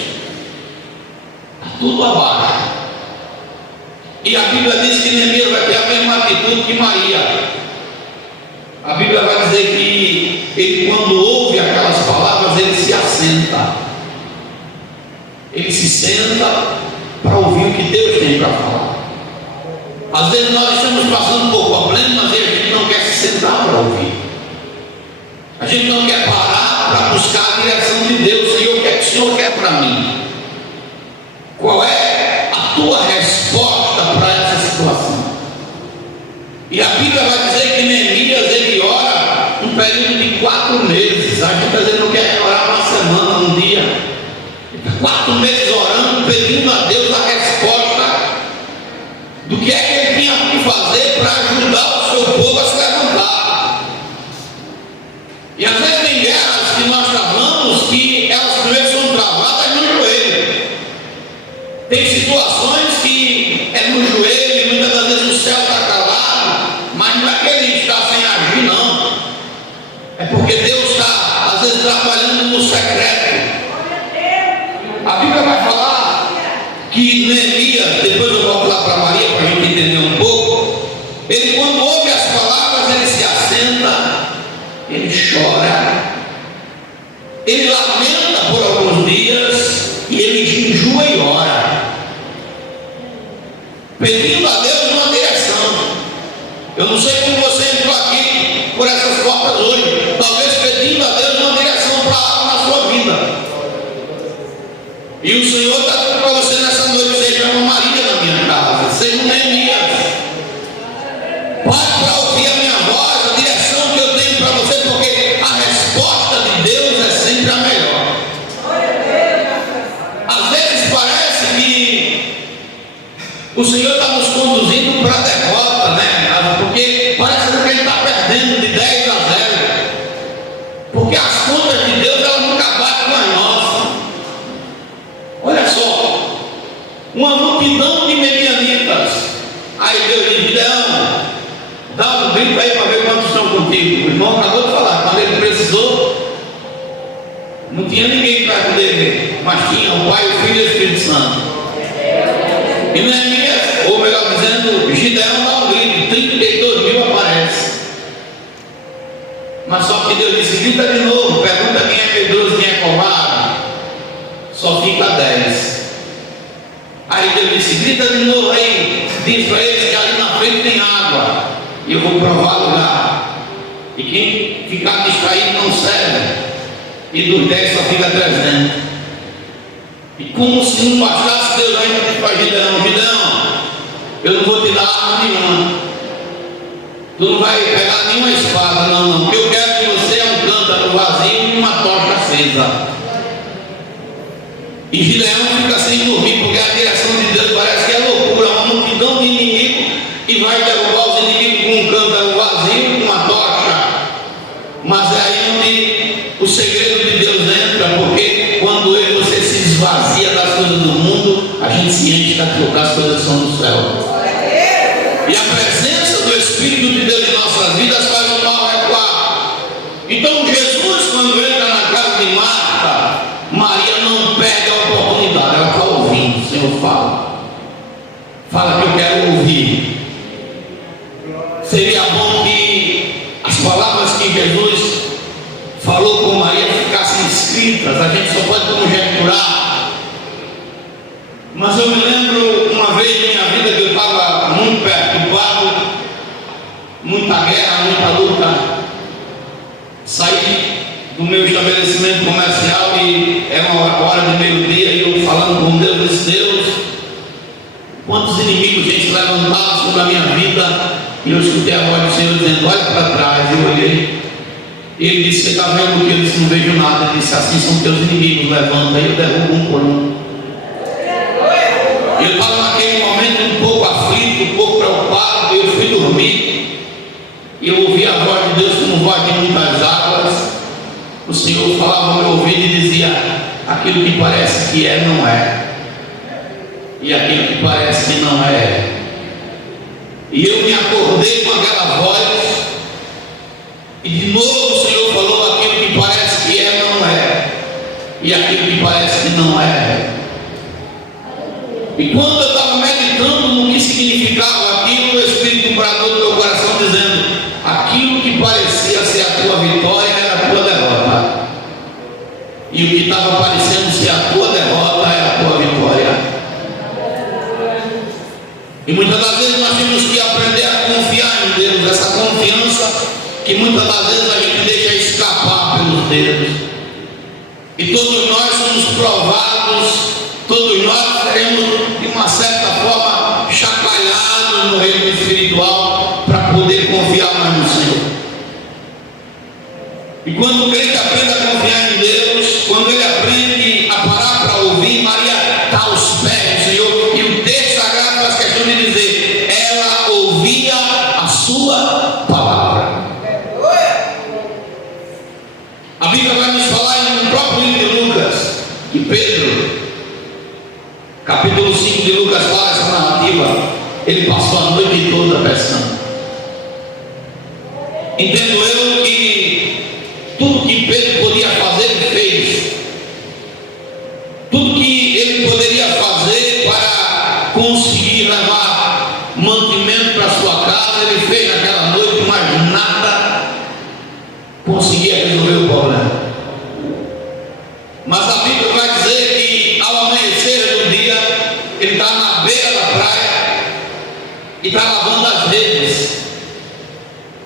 está tudo abaixo. E a Bíblia diz que Neemias vai ter a mesma atitude que Maria. A Bíblia vai dizer que ele, quando ouve aquelas palavras, ele se assenta. Ele se senta para ouvir o que Deus tem para falar. Às vezes nós estamos passando por problemas e a gente não quer se sentar para ouvir. A gente não quer parar para buscar a direção de Deus. Senhor, o que é que o Senhor quer para mim? Qual é a tua resposta para essa situação? E a Bíblia vai dizer que Neemias, ele ora um período de 4 meses. A gente às vezes não quer orar uma semana, um dia. 4 meses orando, pedindo a Deus a resposta do que é que ele tinha que fazer para ajudar o seu povo a se levantar. E às vezes tem guerras que nós travamos que elas primeiro são travadas no joelho. Tem situações que é no joelho e muitas das vezes o céu está calado, mas não é que ele está sem agir, não. É porque Deus está às vezes trabalhando no secreto. A Bíblia vai falar que Neemias, depois eu volto lá para Maria para a gente entender um pouco, ele, quando ouve as palavras, ele se assenta, ele chora, ele lamenta por alguns dias e ele jejua e ora, pedindo a Deus uma direção. Eu não sei como você entrou aqui por essas portas hoje, talvez pedindo a Deus uma direção para algo na sua vida. E o Senhor está dando para você nessa noite: seja uma Maria na minha casa, seja um Neemias. Pare para ouvir a minha voz, a direção que eu tenho para você, porque a resposta de Deus é sempre a melhor. Às vezes parece que o Senhor está nos conduzindo para a derrota, né? Porque parece que ele está perdendo de 10 a 0. Porque as contas de Deus, elas nunca batem com as nossas. Olha só, uma multidão de medianitas. Aí Deus diz: Gideão, dá um grito aí para ver quantos estão contigo. O irmão acabou de falar, quando ele precisou, não tinha ninguém para dele, mas tinha o Pai, o Filho e o Espírito Santo. E Neemias, ou melhor dizendo, Gideão dá um grito, 32.000 aparece. Mas só que Deus disse: grita de novo, pergunta quem é medroso, quem é covarde. Só fica 10. Aí Deus disse: grita de novo aí, diz para eles que ali na frente tem água, e eu vou provar o lugar. E quem ficar distraído não serve. E dos 10 só fica 300. E como se não bastasse, Deus ainda disse para Gideão: Gideão, eu não vou te dar arma nenhuma. Tu não vai pegar nenhuma espada, não. O que eu quero que você é um cântaro vazio e uma tocha acesa. E Gideão fica sem dormir, porque a direção de Deus parece que é loucura. Uma multidão de inimigos e vai derrubar os inimigos com um cântaro vazio, com uma tocha. Mas é aí onde o segredo de Deus entra, porque quando eu e você se esvazia das coisas do mundo, a gente se enche das coisas que são do céu. E a presença do Espírito de Deus em nossas vidas faz o mal recuar. Então Jesus, quando entra na casa de Marta, Maria não perde a oportunidade, ela está ouvindo. O Senhor fala que eu quero ouvir. Seria bom que as palavras que Jesus falou com Maria ficassem escritas, a gente só pode conjecturar. Mas eu me lembro uma vez na minha vida que eu estava muito perturbado, muita guerra, muita luta. Saí do meu estabelecimento comercial e era uma hora de meio-dia e eu falando com Deus, disse: Deus, quantos inimigos a gente levantava sobre a minha vida. E eu escutei a voz do Senhor dizendo: olha para trás. Eu olhei. Ele disse: você está vendo o que? Eu disse: não vejo nada. Ele disse: assim são teus inimigos, levanta. E eu derrubo um por um. Eu estava naquele momento um pouco aflito, um pouco preocupado. Eu fui dormir e eu ouvi a voz de Deus como voz de muitas águas. O Senhor falava ao meu ouvido e dizia: aquilo que parece que é, não é, e aquilo que parece que não é. E eu me acordei com aquela voz, e de novo o Senhor falou: aquilo que parece que é, não é, e aquilo que parece que não é. E quando eu estava meditando no que significava aquilo, o Espírito bradou no meu coração dizendo: aquilo que parecia ser a tua vitória era a tua derrota, e o que estava parecendo ser a tua derrota era a tua vitória. E muitas das vezes nós temos que aprender a confiar em Deus, essa confiança que muitas das vezes a gente deixa escapar pelos dedos. E todos nós somos provados, todos nós seremos de uma certa forma chacoalhados no reino espiritual para poder confiar mais no Senhor. E quando o crente aprende a confiar em Deus, quando ele aprende a parar para ouvir, Maria está aos pés do Senhor, e o texto sagrado faz questão de dizer: ela ouvia a sua palavra. A Bíblia vai nos falar no próprio livro de Lucas, que Pedro, capítulo 5 de Lucas, fala essa narrativa. Ele passou a noite toda pescando. Entendo eu que tudo que Pedro podia fazer, ele fez. Tudo que ele poderia fazer para conseguir levar mantimento para sua casa, ele fez naquela noite, mas nada conseguia resolver o problema. Mas a Bíblia vai dizer que ao amanhecer do dia, ele está na beira da praia e está lavando as redes,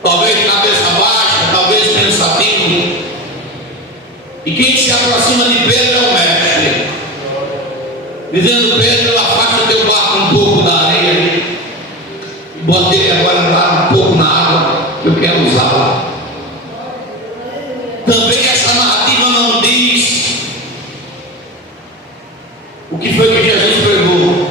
talvez de cabeça baixa, talvez pensativo. E quem se aproxima de Pedro é o mestre, dizendo: Pedro, afasta teu barco um pouco da areia e bota ele agora lá um pouco na água, que eu quero usá-la. Também essa narrativa não diz o que foi que Jesus pregou,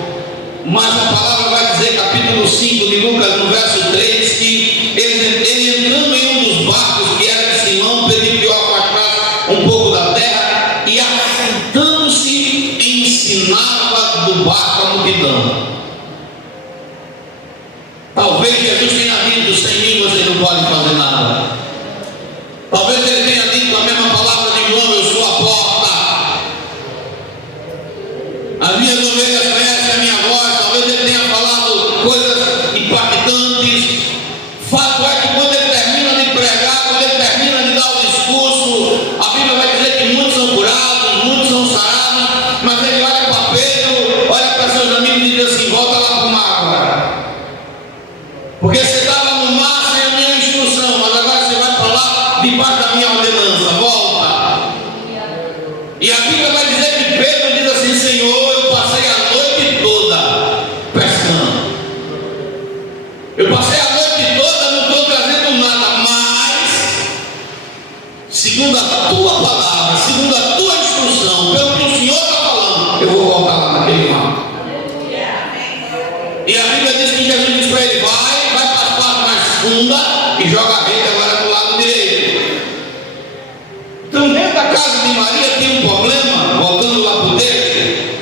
mas a palavra vai dizer, capítulo 5 de Lucas, no verso 3, que ele entrando em um dos barcos, que era de Simão, pediu que eu afastasse um pouco da terra, e assentando-se ensinava do barco a multidão. Talvez Jesus tenha dito: sem mim vocês não podem fazer nada. Talvez ele tenha dito a mesma palavra de João: eu sou a porta. As minhas ovelhas conhecem a minha voz. Talvez ele tenha falado coisas impactantes. Fato é que quando ele termina de pregar, quando ele termina de dar o discurso, a Bíblia vai dizer que muitos são curados, muitos são sarados. Mas ele olha para Pedro, olha para seus amigos e diz assim: volta lá para o mar agora, porque você estava no mar sem a minha instrução, mas agora você vai para lá debaixo da minha ordenança. Volta. E a Bíblia vai dizer que Pedro diz assim: Senhor, eu passei a noite toda pescando, eu passei a noite toda, não estou trazendo nada, mas segundo a tua palavra, segundo a tua instrução, pelo que o Senhor está falando, eu vou voltar lá naquele mar. E a Bíblia diz que Jesus diz para ele: vai. afunda e joga a rede agora do lado direito. Então, dentro da casa de Maria tem um problema, voltando lá para o texto,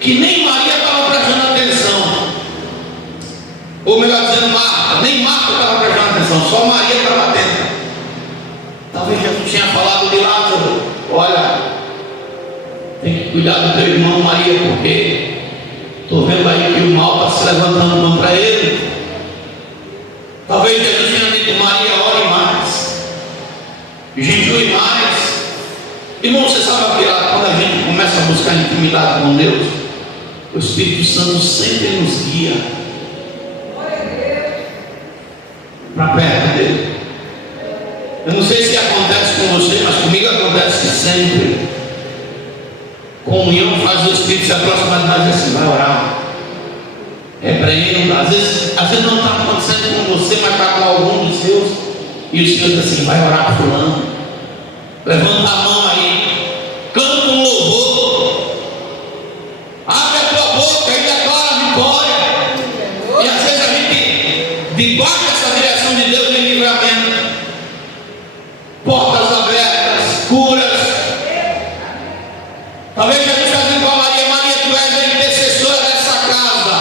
que nem Maria estava prestando atenção. Ou melhor dizendo, Marta, nem Marta estava prestando atenção, só Maria estava atenta. Talvez Jesus tinha falado de Lázaro: olha, tem que cuidar do teu irmão Maria, porque estou vendo aí que o mal está se levantando contra ele. Talvez Jesus tenha dito: Maria, ore mais, jejue mais. Irmão, você sabe que quando a gente começa a buscar intimidade com Deus, o Espírito Santo sempre nos guia para perto dele. Eu não sei se acontece com você, mas comigo acontece sempre. Comunhão faz o Espírito se aproximar de nós e assim: vai orar, repreenda. Às vezes não está acontecendo com você, mas está com algum dos seus, e o Senhor diz assim: vai orar por fulano, levanta a mão aí, canta um louvor, abre a tua boca e declara a vitória. E às vezes a gente, debaixo dessa direção de Deus, tem livramento, portas abertas, curas. Talvez a gente está dizendo para Maria: Maria, tu és a intercessora dessa casa.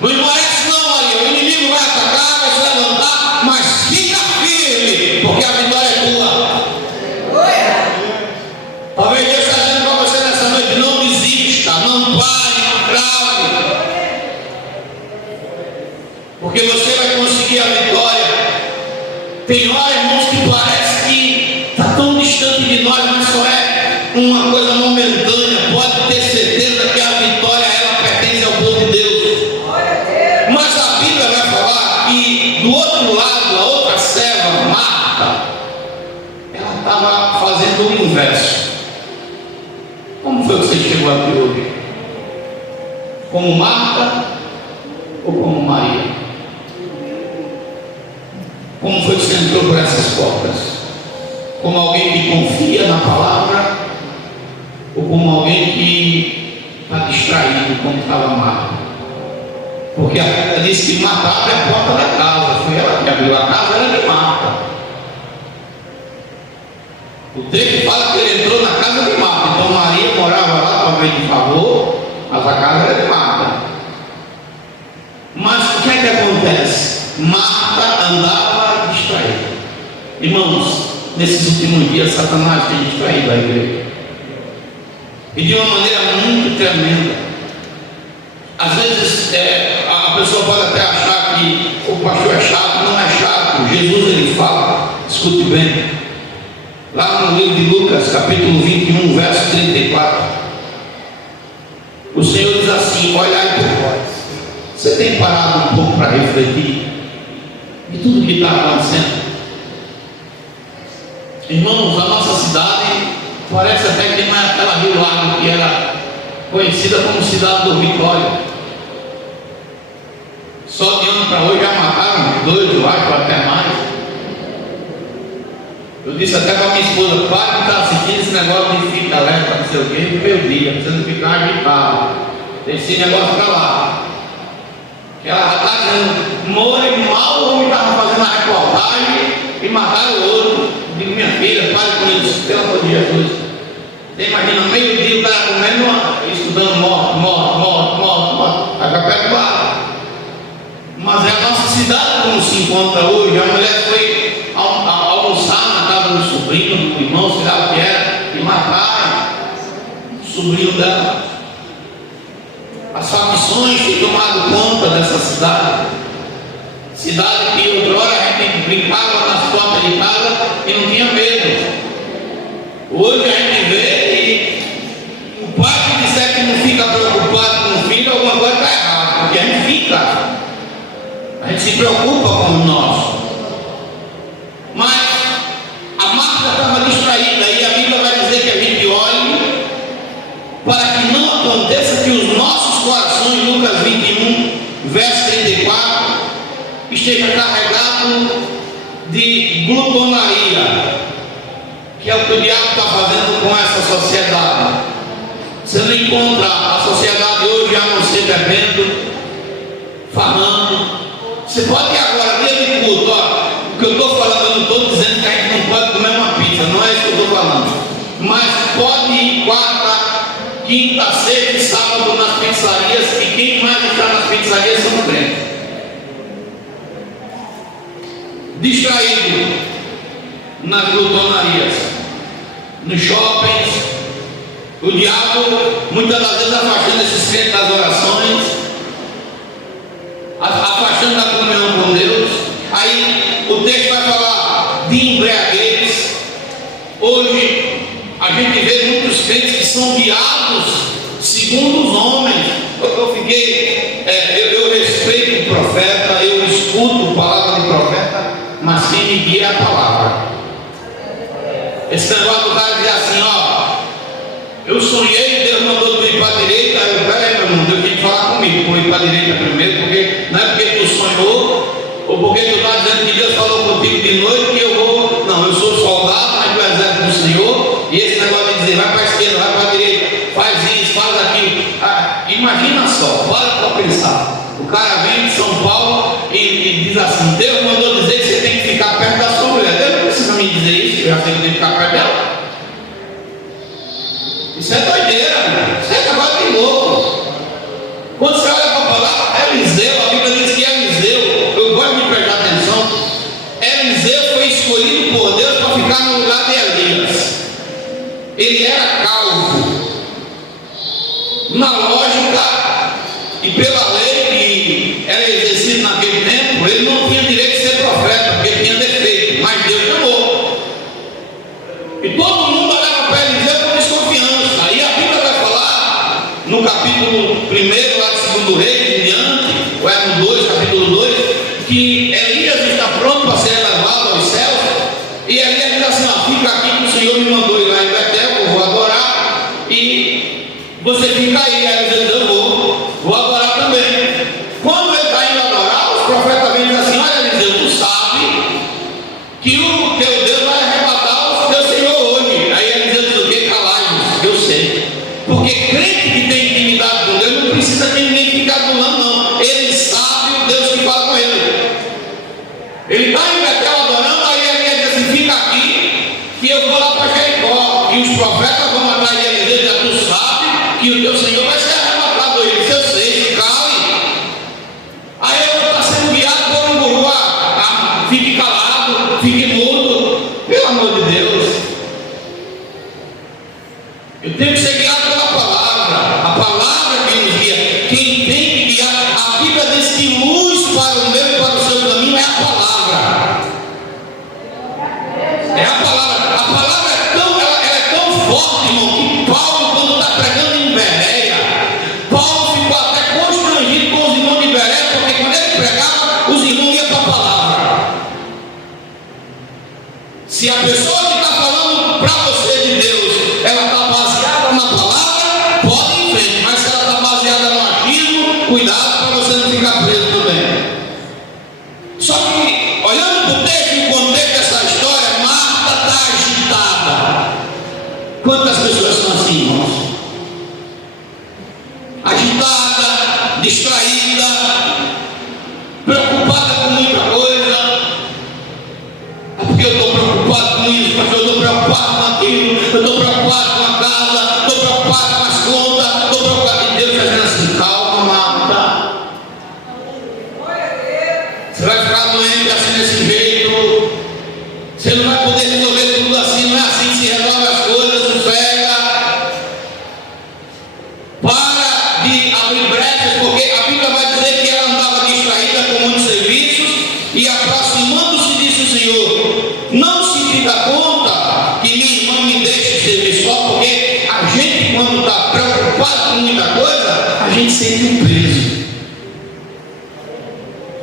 Não parece não, Maria, o inimigo vai atacar, vai se levantar, mas fica firme, porque a vitória é tua. Talvez Deus está dizendo para você nessa noite: não desista, não pare, não trave, porque você vai conseguir a vitória. Tem hora, irmãos, que parece que está tão distante de nós, mas só é uma coisa momentânea. Pode ter certeza que a vitória, ela pertence ao povo de Deus. Mas a Bíblia vai falar que do outro lado, a outra serva, Marta, ela estava fazendo o inverso. Como foi que você chegou aqui hoje? Como Marta ou como Maria? Como foi que você entrou por essas portas? Como alguém que confia na palavra, ou como alguém que está distraído, como estava Marta? Porque a Bíblia diz que Marta abre a porta da casa. Foi ela que abriu a casa, era de Marta. O texto fala que ele entrou na casa de Marta. Então Maria morava lá, talvez de favor, mas a casa era de Marta. Mas o que é que acontece? Marta andava distraída. Irmãos, nesses últimos dias Satanás tem distraído a igreja, e de uma maneira muito tremenda. Às vezes a pessoa pode até achar que o pastor é chato. Não é chato. Jesus, ele fala, escute bem, lá no livro de Lucas, capítulo 21, verso 34, o Senhor diz assim: olhai por vós. Você tem parado um pouco para refletir de tudo que está acontecendo? Irmãos, a nossa cidade parece até que não é aquela Rio Largo que era conhecida como cidade do Vitória. Só de ano para hoje já mataram 2, eu acho, até mais. Eu disse até para minha esposa: para de estar assistindo esse negócio de fica alerta, não sei o que, no meu dia, pra você não ficar agitado. Esse negócio para lá. Que ela já está dizendo: more mal, o homem estava fazendo a reportagem e mataram o outro. Digo: minha filha, pare com isso, pelo amor de Jesus. Você imagina, meio-dia o cara comendo, estudando morte, vai perdoar. Mas é a nossa cidade como se encontra hoje. A mulher foi almoçar na casa do sobrinho, do irmão, sei lá o que era, e mataram o sobrinho dela. As facções têm tomado conta dessa cidade. Cidade que outrora a gente brincava nas portas de casa e não tinha medo. Hoje a gente vê e o pai que disser que não fica preocupado com o filho, alguma coisa está errada, porque a gente fica. A gente se preocupa com o nosso. Mas a Marta estava distraída, e a Bíblia vai dizer que a gente olhe para que não aconteça que os nossos corações, Lucas 21, verso 34, esteja carregado de glutonaria, que é o que o diabo está fazendo com essa sociedade. Você não encontra a sociedade hoje a não ser bebendo, falando, Você pode ir agora, dia de culto, ó. O que eu estou falando, eu não estou dizendo que a gente não pode comer uma pizza, não é isso que eu estou falando. Mas pode ir quarta, quinta, sexta e sábado nas pizzarias, e quem mais está nas pizzarias são crentes. Distraído nas glutonarias, nos shoppings, o diabo muitas das vezes afastando esses crentes das orações, afastando da comunhão com Deus. Aí o texto vai falar de embriaguez. Hoje a gente vê muitos crentes que são guiados segundo os homens. Eu respeito o profeta, eu escuto a palavra do profeta, mas quem me guia é a palavra. Esse negócio do cara dizer assim, ó, eu sonhei, Deus mandou tu ir para a direita. Peraí, meu irmão, Deus tem que falar comigo, vou ir para a direita primeiro, porque não é porque tu sonhou, ou porque tu está dizendo que Deus falou contigo de noite que eu vou. Não, eu sou soldado, mas do exército do Senhor, e esse negócio de dizer, vai para a esquerda, vai para a direita, faz isso, faz aquilo. Imagina só, para pensar. O cara vem de São Paulo e diz assim, Deus mandou dizer que você tem que ficar perto da sua mulher. Deus não precisa me dizer isso, eu já sei que tem que ficar perto dela. Isso é doideira, meu. Isso é trabalho de louco. Quando você olha para a palavra, Eliseu, a Bíblia diz que Eliseu, eu gosto de prestar atenção, Eliseu foi escolhido por Deus para ficar no lugar de Elias. Ele era calvo. Na lógica e pela lei que era exercida naquele tempo, ele não tinha direito de ser profeta, porque ele tinha defeito, mas Deus chamou. E todo mundo olhava para Eliseu com desconfiança. Aí a Bíblia vai falar, no capítulo 1, lá de 2 Reis, em diante, ou é no 2, capítulo 2, que Elias está pronto para ser elevado aos céus, e Elias diz assim, ó, fica aqui que o Senhor me mandou ir lá em Betel, eu vou adorar, e você fica aí. Elias diz, eu vou adorar também. Quando ele está indo adorar, os profetas vêm e dizem assim, olha Eliseu, tu sabe que o teu Deus vai arrebatar o teu Senhor hoje. Aí Eliseu diz o que? Calai-vos, eu sei. Porque crente que tem intimidade com Deus não precisa que ninguém ficar do lado, não. Ele sabe o Deus que fala com ele. Ele está em Betel adorando, aí Elias diz assim, fica aqui, que eu vou lá para Jericó. E os profetas vão atrás de Eliseu e dizem, tu sabe que o teu Senhor vai ser arrebatado. Ele diz, eu sei, cale. Aí eu vou estar sendo guiado por um guru, fique calado, fique mudo. Pelo amor de Deus, eu tenho que ser guiado pela palavra. A palavra que nos guia. Quem tem que guiar, a Bíblia diz que luz para o meu e para o seu caminho é a palavra. É a palavra. A palavra é tão forte, irmão, que Paulo, quando está pregando em Bereia, Paulo ficou até constrangido com os irmãos de Bereia, porque quando ele pregava, os irmãos iam para a palavra. Se a pessoa que está falando para você de Deus, ela está baseada na palavra, pode ir em frente, mas se ela está baseada no achismo, cuidado para você não ficar preso também. Só que, olhando para o texto e o contexto dessa história, Marta está agitada. Quantas pessoas são assim, irmãos? Agitada, distraída, preocupada com muita coisa. É porque eu estou preocupado com isso, porque eu estou preocupado com aquilo, eu estou preocupado com a casa, estou preocupado com as contas, estou preocupado com Deus. Está dizendo assim, calma, Marta. Você vai ficar doente assim desse jeito. Você não vai poder resolver tudo assim, não é assim que se resolve as coisas, sossega. Para de abrir brechas, porque a Bíblia vai dizer que ela andava distraída com muitos serviços e aproximando-se disse o Senhor, não se me dá conta que minha irmã me deixe servir só, porque a gente quando está preocupado com muita coisa, a gente sente um peso.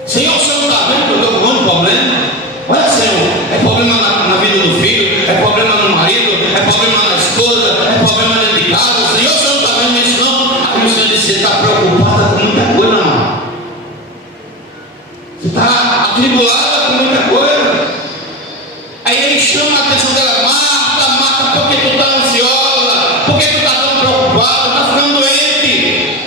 Senhor, o Senhor não está vendo que eu estou com muito problema? Olha, Senhor, é problema na vida do filho, é problema no marido, é problema na esposa, é problema dentro de casa. Senhor, o Senhor não está vendo isso não? Aí o Senhor disse, você está preocupada com muita coisa, não? Você está atribulada com muita coisa? Aí ele chama a atenção dela, Marta, Marta, por que tu está ansiosa? Por que tu está tão preocupada? Está ficando doente?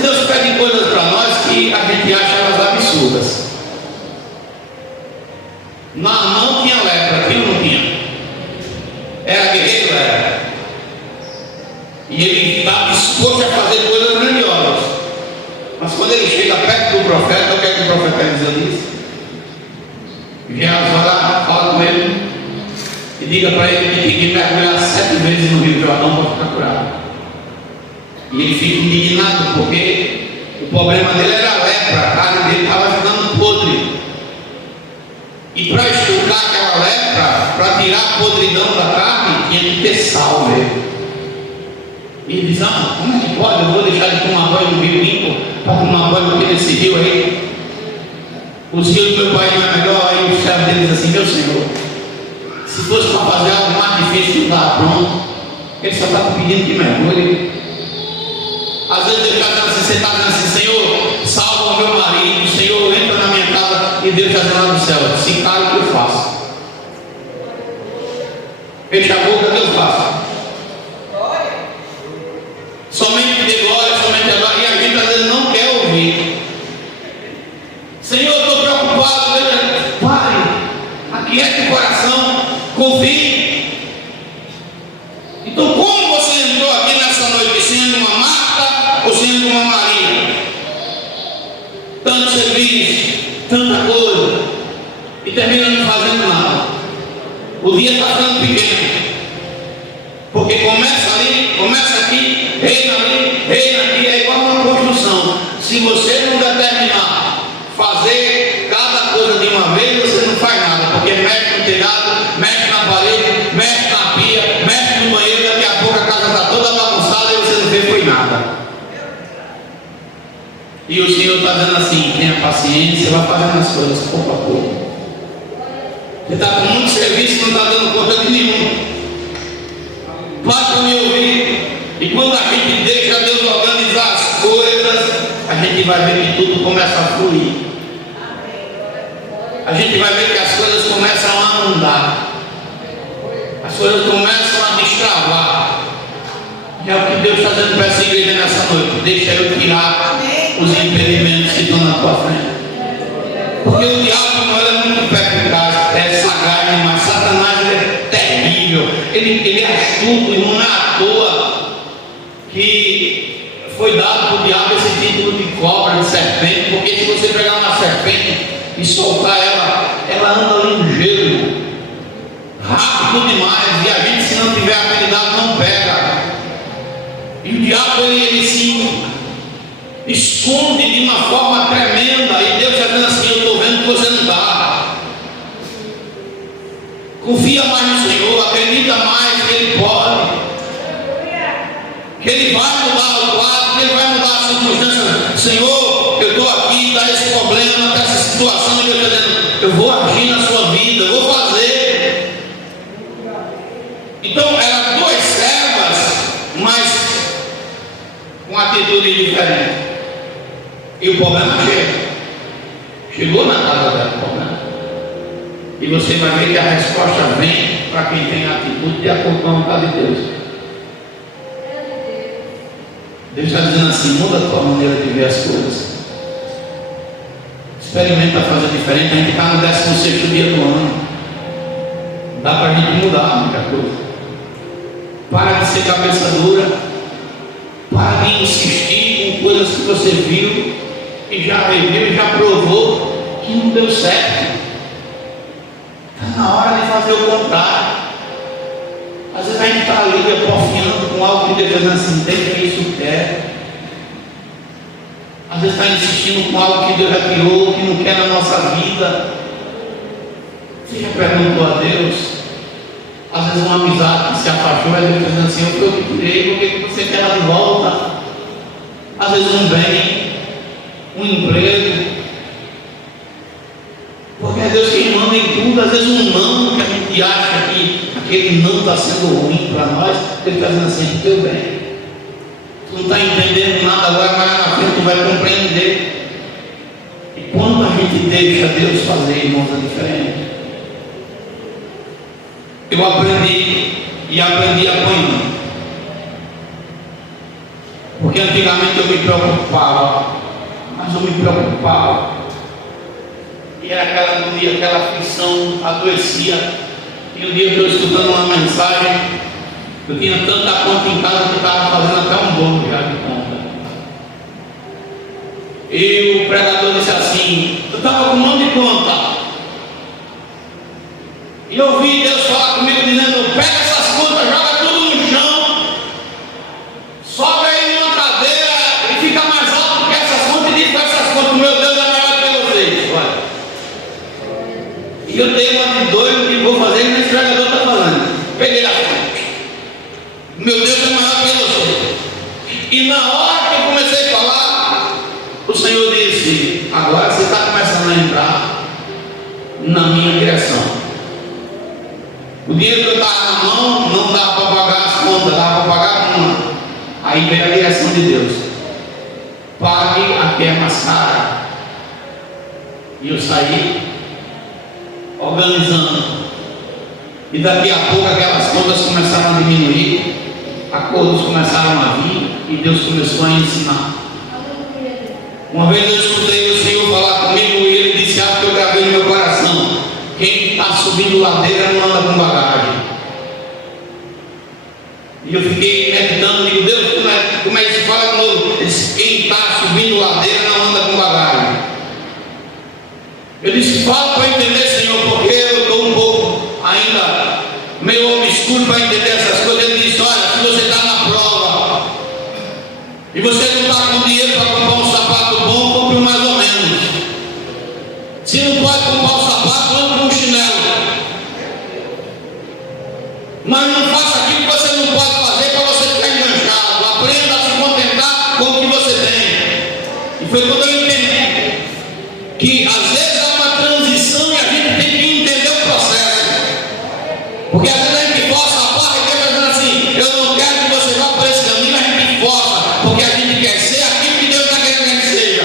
vezes Deus pede coisas para nós que a gente acha elas absurdas. Naamã tinha lepra, tinha ou não tinha? Era guerreiro, era. E ele estava disposto a fazer coisas grandiosas. Mas quando ele chega perto do profeta, o que é que o profeta Eliseu diz? Geazi vai lá, fala com ele e diga para ele que tem que mergulhar 7 vezes no Rio Jordão para ficar curado. E ele fica indignado porque o problema dele era a lepra, a carne dele estava ficando podre. E para estucar aquela lepra, para tirar a podridão da carne, tinha que ter sal mesmo. E ele diz: ah, como é que pode? Eu vou deixar de tomar banho no rio limpo para tomar banho aqui nesse rio aí. Os rios do meu pai não é melhor. Aí o servo dele diz assim: meu senhor, se fosse para fazer algo mais difícil que está pronto, ele só está pedindo que mergulhe. Às vezes ele está dizendo assim, você está dizendo assim: Senhor, salva o meu marido, Senhor, entra na minha casa. E Deus está dizendo lá do céu: se cala, o que eu faço? Fecha a boca, o que eu faço? Somente de glória, somente agora. E a gente às vezes não quer ouvir. Senhor, eu estou preocupado. Pare, aquiete o coração, confie. Então, como você entrou aqui nessa noite, sendo uma Marta ou sendo uma Maria? Tanto serviço, tanta coisa, e termina não fazendo nada. O dia está ficando pequeno, porque começa ali, começa aqui, reina ali, reina aqui, é igual uma construção. Se você não determinar fazer cada coisa de uma vez, você não faz nada, porque mexe no telhado, mexe na parede, mexe na pia, mexe no banheiro, daqui a pouco a casa está toda bagunçada e você não fez nada. E o Senhor está dizendo assim: tenha paciência, vai fazendo as coisas pouco a pouco. Você está com muito serviço e não está dando conta de nenhum. Basta me ouvir. E quando a gente deixa Deus organizar as coisas, a gente vai ver que tudo começa a fluir. A gente vai ver que as coisas começam a andar. As coisas começam a destravar. E é o que Deus está dizendo para essa igreja nessa noite: deixa eu tirar os impedimentos que estão na tua frente. Porque o diabo não é muito perspicaz, é sagaz, mas Satanás é terrível. Ele é astuto, e não é à toa que foi dado para o diabo esse título de cobra, de serpente. Porque se você pegar uma serpente e soltar ela, ela anda ali no gelo, rápido demais, e a gente, se não tiver habilidade, não pega. E o diabo ele se esconde de uma forma tremenda, e Deus está dizendo assim: eu estou vendo que você não está. Confia mais no Senhor, acredita mais que Ele pode, que Ele vai mudar o quadro, que Ele vai mudar a circunstância. Senhor, eu estou aqui, está esse problema, está essa situação, e eu estou dizendo: eu vou agir na sua vida, eu vou fazer. Então eram 2 servas, mas com atitude diferente. E o problema chegou na casa dela, o problema. E você vai ver que a resposta vem para quem tem a atitude de acordo com a vontade de Deus. Deus está dizendo assim: muda a tua maneira de ver as coisas. Experimenta fazer diferente. A gente está no 16º dia do ano. Dá para a gente mudar muita coisa. Para de ser cabeça dura. Para de insistir com coisas que você viu e já viveu e já provou que não deu certo. Está na hora de fazer o contrário. Às vezes a gente está ali porfiando com algo que Deus está dizendo assim: deixa isso quieto. Às vezes está insistindo com algo que Deus já criou, que não quer na nossa vida. Você já perguntou a Deus? Às vezes uma amizade que se afastou, Deus está dizendo assim: eu fui eu que tirei, por que você quer ela de volta? Às vezes um bem, um emprego, porque é Deus quem manda em tudo. Às vezes um não, que a gente acha que aquele não está sendo ruim para nós, Ele está dizendo assim: do teu bem. Tu não está entendendo nada agora, mas lá na frente tu vai compreender. E quando a gente deixa Deus fazer, irmãos, é diferente. Eu aprendi, e aprendi apanhando. Porque antigamente eu me preocupava, mas eu me preocupava. E era aquela agonia, aquela aflição, adoecia. E um dia eu estou escutando uma mensagem, eu tinha tanta conta em casa que eu estava fazendo até um bolo já de conta. E o pregador disse assim: eu estava com um monte de conta. E eu ouvi Deus falar comigo dizendo: pega essas contas, joga tudo no chão, sobe aí numa cadeira e fica mais alto que essas contas e diz para essas contas: meu Deus é maior que vocês. Olha. E eu dei uma de doido que vou fazer, que esse pregador está falando. Peguei a conta. Meu Deus é maior que você. E na hora que eu comecei a falar, o Senhor disse: agora você está começando a entrar na minha direção. O dinheiro que eu estava na mão não dava para pagar as contas, dava para pagar uma. Aí veio a direção de Deus: pague a que é mais cara. E eu saí organizando. E daqui a pouco aquelas contas começaram a diminuir, acordos começaram a vir e Deus começou a ensinar. Uma vez eu escutei o Senhor falar comigo e Ele disse algo que eu gravei no meu coração: quem está subindo ladeira não anda com bagagem. E eu fiquei meditando, digo: Deus, como é que se fala de novo? Ele disse: quem está subindo ladeira não anda com bagagem. Eu disse: fala para entender, Senhor, porque eu estou um pouco ainda meio obscuro para entender essas coisas. Ele disse: olha, se você está na prova e você não está com dinheiro para comprar um sapato bom, compre um mais ou menos. Se não pode comprar um sapato, compre um chinelo. Mas não faça aquilo que você não pode fazer para você ficar enganchado. Aprenda a se contentar com o que você tem. E foi quando eu entendi que às vezes há uma transição e a gente tem que entender o processo. Porque às vezes a gente força a barra e fica dizendo assim: eu não quero que você vá por esse caminho, a gente força, porque a gente quer ser aquilo que Deus está querendo que a gente seja.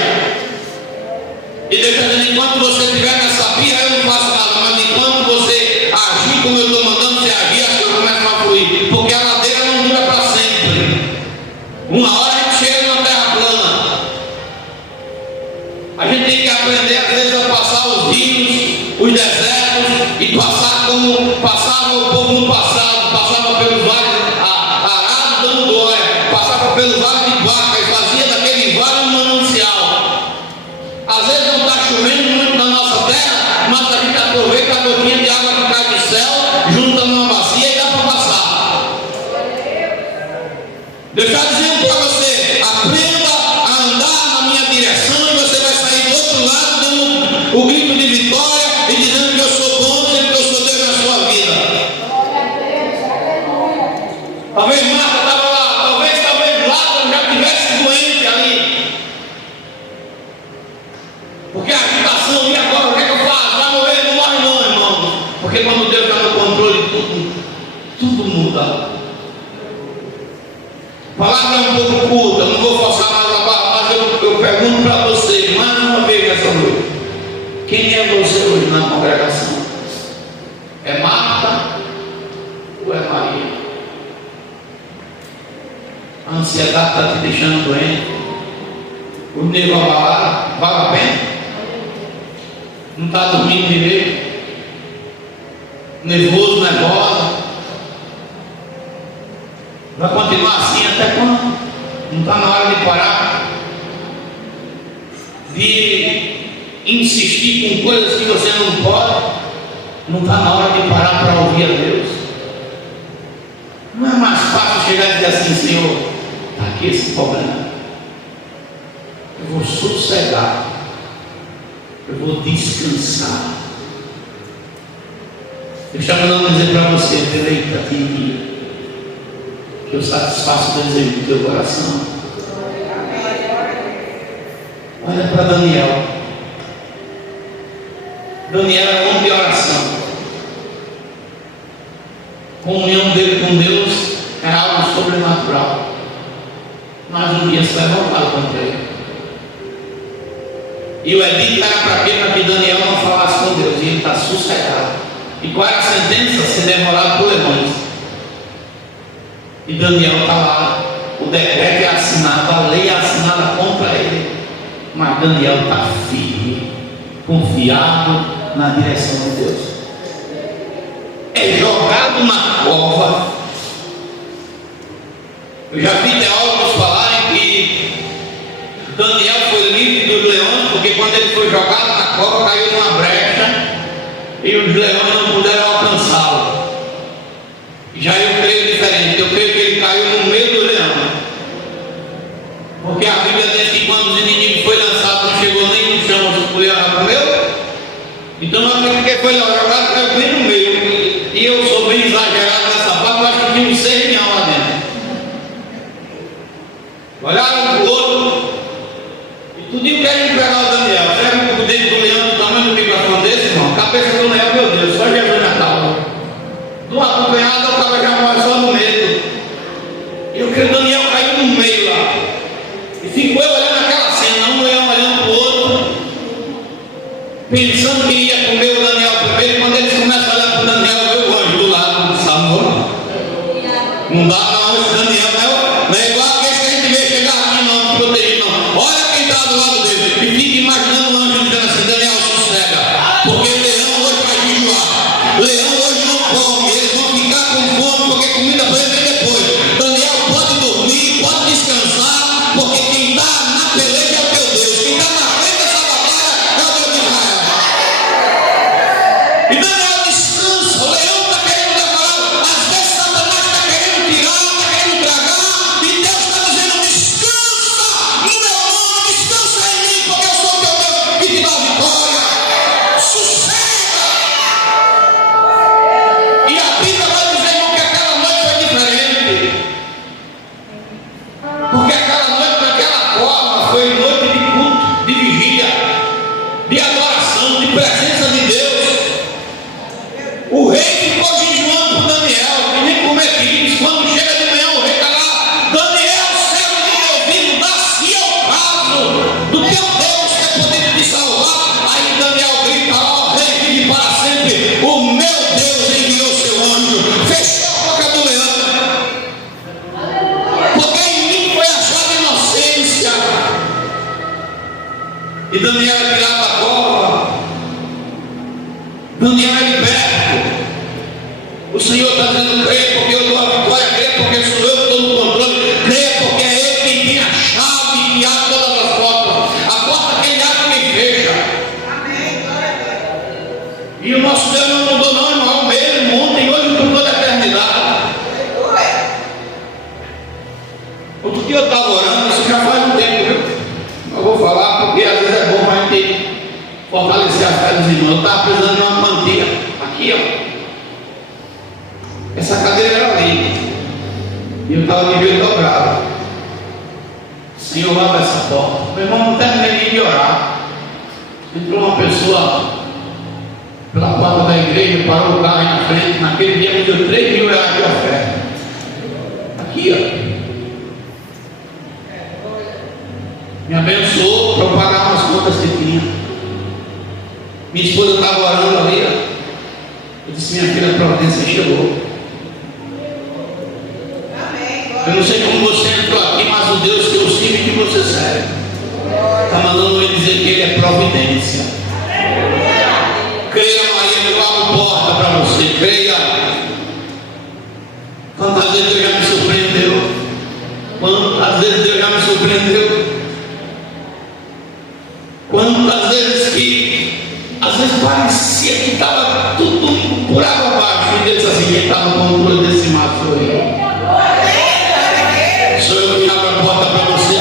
E Deus está dizendo: enquanto você estiver nessa pia, eu não faço nada, mas enquanto você agir como eu estou mandando você agir, as coisas começam a fluir, porque a ladeira não dura para sempre. Uma hora a gente chega numa terra plana. A gente tem que aprender às vezes a passar os rios, os desertos, e passar como passava o povo no passado. Passava pelos vales arados dando glória, passava pelos vales de vaca e fazia daquele vale um manancial. Às vezes não está chovendo muito na nossa terra, mas a gente aproveita a gotinha de água que cai do céu, junta numa bacia e dá para passar. Deus está dizendo para você: aprenda a andar na minha direção, e você vai sair do outro lado dando o grito de vitória e dizendo que eu sou bom, dizendo que eu sou Deus na sua vida. Talvez Marta estava lá, talvez Lázaro já estivesse doente ali. Porque a agitação, e agora o que é que eu faço? Vai morrer? Não morre não, irmão. Porque quando Deus está no controle, tudo muda. A palavra é um pouco curta, eu não vou forçar mais a palavra, mas eu pergunto para você, mais uma vez nessa noite: quem é você hoje na congregação? É Marta ou é Maria? A ansiedade está te deixando doente, o nervo abalado, vale a pena? Não está dormindo direito, nervoso, nervosa. Vai continuar assim até quando? Não está na hora de parar de insistir com coisas que você não pode? Não está na hora de parar para ouvir a Deus? Não é mais fácil chegar e dizer assim: Senhor, está aqui esse problema, eu vou sossegar, eu vou descansar. Eu estou mandando dizer para você: deleita-te em mim, que eu satisfaço o desejo do teu coração. Olha para Daniel. Daniel é um homem de oração. A comunhão dele com Deus é algo sobrenatural. Mas um dia se vai voltar contra ele. E o edito era para quê? Para que Daniel não falasse com Deus. E ele está sossegado. E qual é a sentença? Ser devorado por leões. E Daniel está lá o decreto é assinado, a lei é assinada contra ele. Mas Daniel está firme, confiado na direção de Deus. É jogado na cova. Eu já vi teólogos falarem que Daniel foi livre dos leões, porque quando ele foi jogado na cova, caiu numa brecha e os leões não puderam alcançá-lo. Já eu creio diferente, eu creio que ele caiu no meio do leão, porque a Bíblia diz que quando os inimigos foi lançado, não chegou nem no chão, o leão já comeu. Então eu acredito que foi jogado, caiu bem no meio, e eu sou bem exagerado nessa parte, eu acho que tinha uns 6 leões lá dentro. Olharam para o outro, e tudo querem pegar o Daniel. Serve o dente do leão do tamanho do microfone desse, irmão. A cabeça do leão, meu Deus, só Jesus na calma. Do acompanhado, o cara já morre só no meio. Eu creio que Daniel caiu no meio lá. E ficou eu olhando aquela cena, um leão olhando para o outro, pensando que ia comer o Daniel primeiro. Quando eles começam a olhar para o Daniel, eu o anjo do lado do Samuel. Não dá não, esse Daniel não é igual aquele que a gente vê chegar aqui não, protegido não. Olha quem está do lado dele e fica imaginando o anjo dizendo assim: Daniel, sossega, porque o leão hoje vai jejuar. Leão hoje não come, eles vão ficar com fome, porque comida para ele vem depois. Daniel, pode dormir, pode descansar, porque quem está na peleja é o teu Deus, quem está na frente dessa batalha é o Deus de Israel. E Daniel descansa, o leão está querendo devorar, às vezes Satanás está querendo tirar, está querendo tragar, e Deus está dizendo: descansa no meu nome, descansa em mim, porque eu sou o teu Deus que te dá a vitória. Sossega! E a Bíblia vai dizer, irmão, que aquela noite foi diferente, porque aquela noite naquela cova foi noite de culto, de vigília, de adoração, de presença de Deus. O rei ficou jejuando por Daniel, que nem comer quis. Quando chega de manhã, o rei está lá: Daniel, servo do meu ouvido, dá-se ao caso do teu Deus ter podido te salvar. Aí Daniel grita: ó rei, vive para sempre, o meu Deus enviou seu anjo, fechou a boca do leão, porque em mim foi achada inocência. E Daniel é tirado da cova, Daniel é liberto. O Senhor está dizendo: creia porque eu dou a vitória, creia porque sou eu que estou no controle, creia porque é Ele quem tem a chave e abre todas as portas. A porta quem abre, quem fecha. E o nosso Deus não mudou não, irmão. Ele ontem, hoje e por toda a eternidade. Outro dia eu estava orando, isso já faz um tempo, viu? Eu vou falar porque às vezes é bom para a gente fortalecer a fé dos irmãos. Eu estava precisando de uma mantilha aqui, ó. Essa cadeira era ali, e eu estava de joelho dobrado. Senhor, abre essa porta. Meu irmão, não terminei nem de orar. Entrou uma pessoa pela porta da igreja, parou o carro aí na frente. Naquele dia me deu 3 mil reais de oferta. Aqui, ó. Me abençoou para eu pagar umas contas que tinha. Minha esposa estava orando ali, ó. Eu disse: minha filha, a providência chegou. Eu não sei como você entrou aqui, mas o Deus que eu sirvo e que você serve está mandando me dizer que Ele é providência. Creia, Maria, eu abro porta para você. Creia. Quantas vezes Deus já me surpreendeu? Quantas vezes Deus já me surpreendeu? Quantas vezes que às vezes parecia que estava tudo indo por água abaixo, e Deus disse assim: quem está no controle desse mar sou eu. Sou eu que abro a porta para você.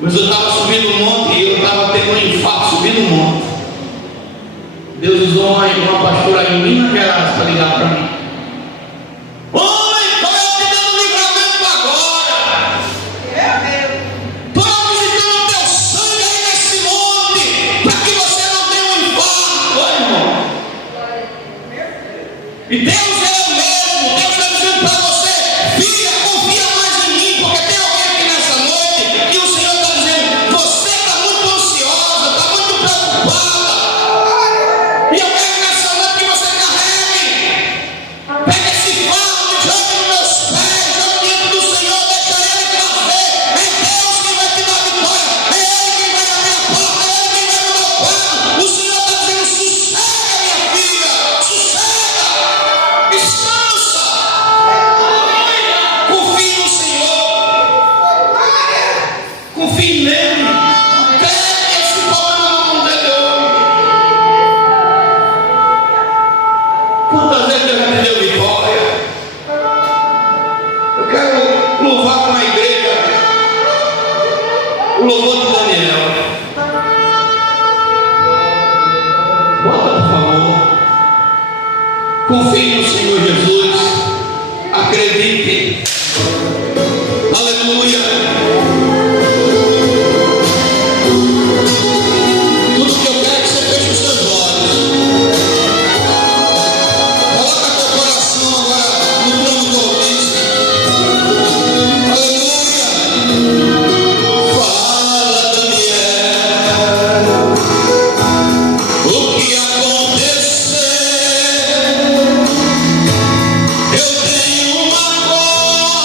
Mas eu estava subindo um monte e eu estava tendo um infarto subindo um monte. Deus usou uma pastora em Minas Gerais para ligar para mim: homem, qual é o que deu no livramento agora? Estou visitando o teu sangue aí nesse monte, para que você não tenha um infarto. Olha, irmão. E Deus é o mesmo. Deus está dizendo para você: filha, confia mais em mim, porque tem alguém aqui nessa noite que o Senhor está dizendo: você está muito ansiosa, está muito preocupada, e eu quero nessa noite que você carregue louvor de Daniel. Bota, por favor. Confie no Senhor Jesus. Acredite. Aleluia. Tudo que eu quero é que você feche os seus olhos. Coloca teu coração agora no trono do Altíssimo. Aleluia. Fala, Daniel. O que aconteceu? Eu tenho uma coisa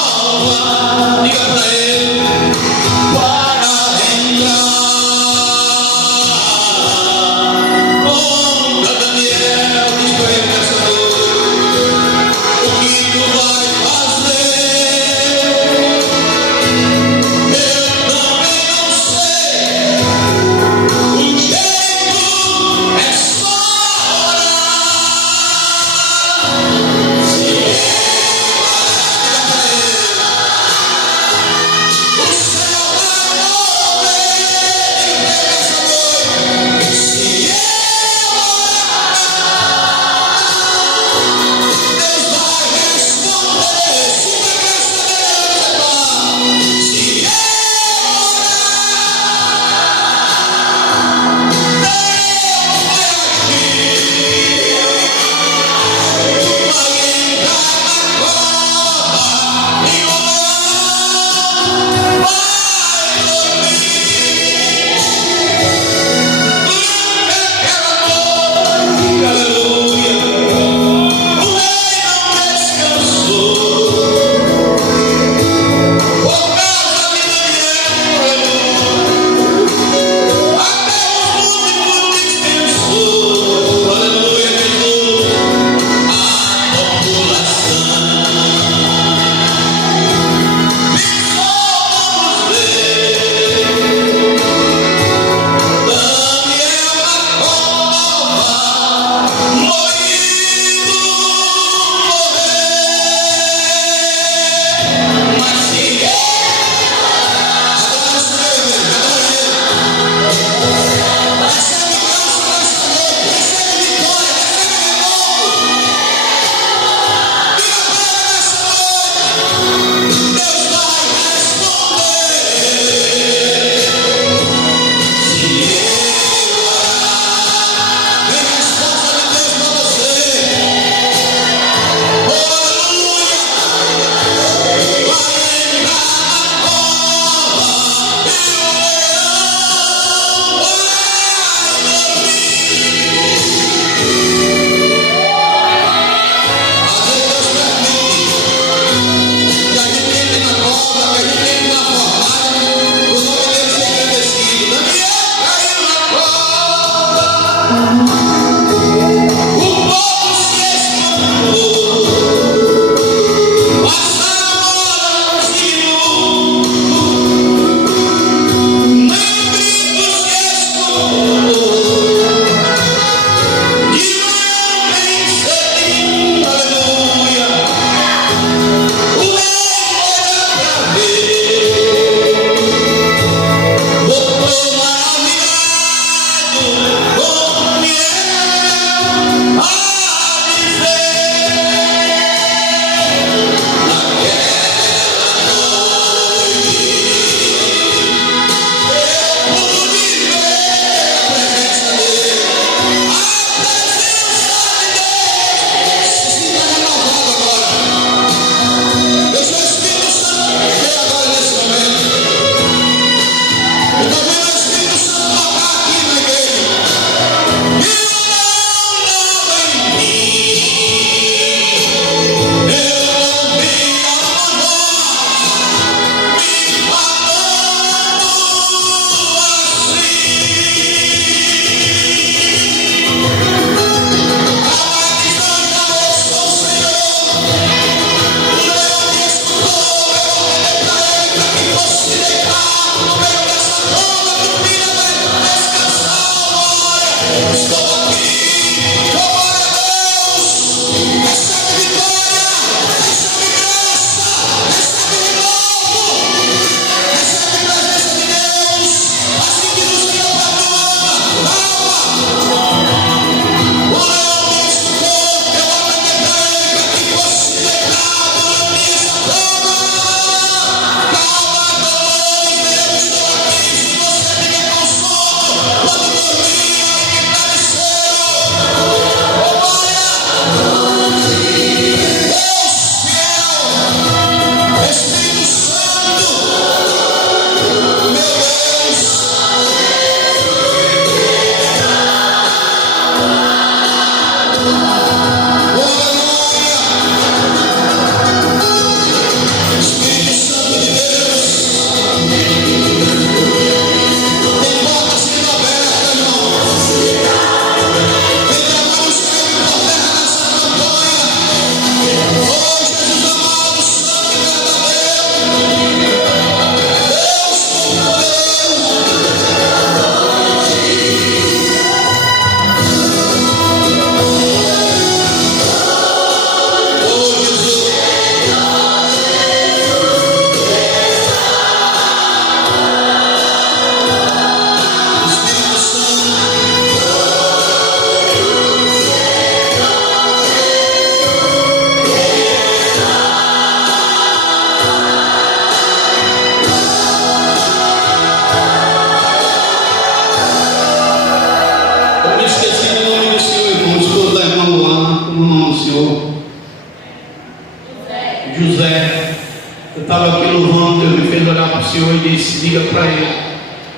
o Senhor e disse: diga para ele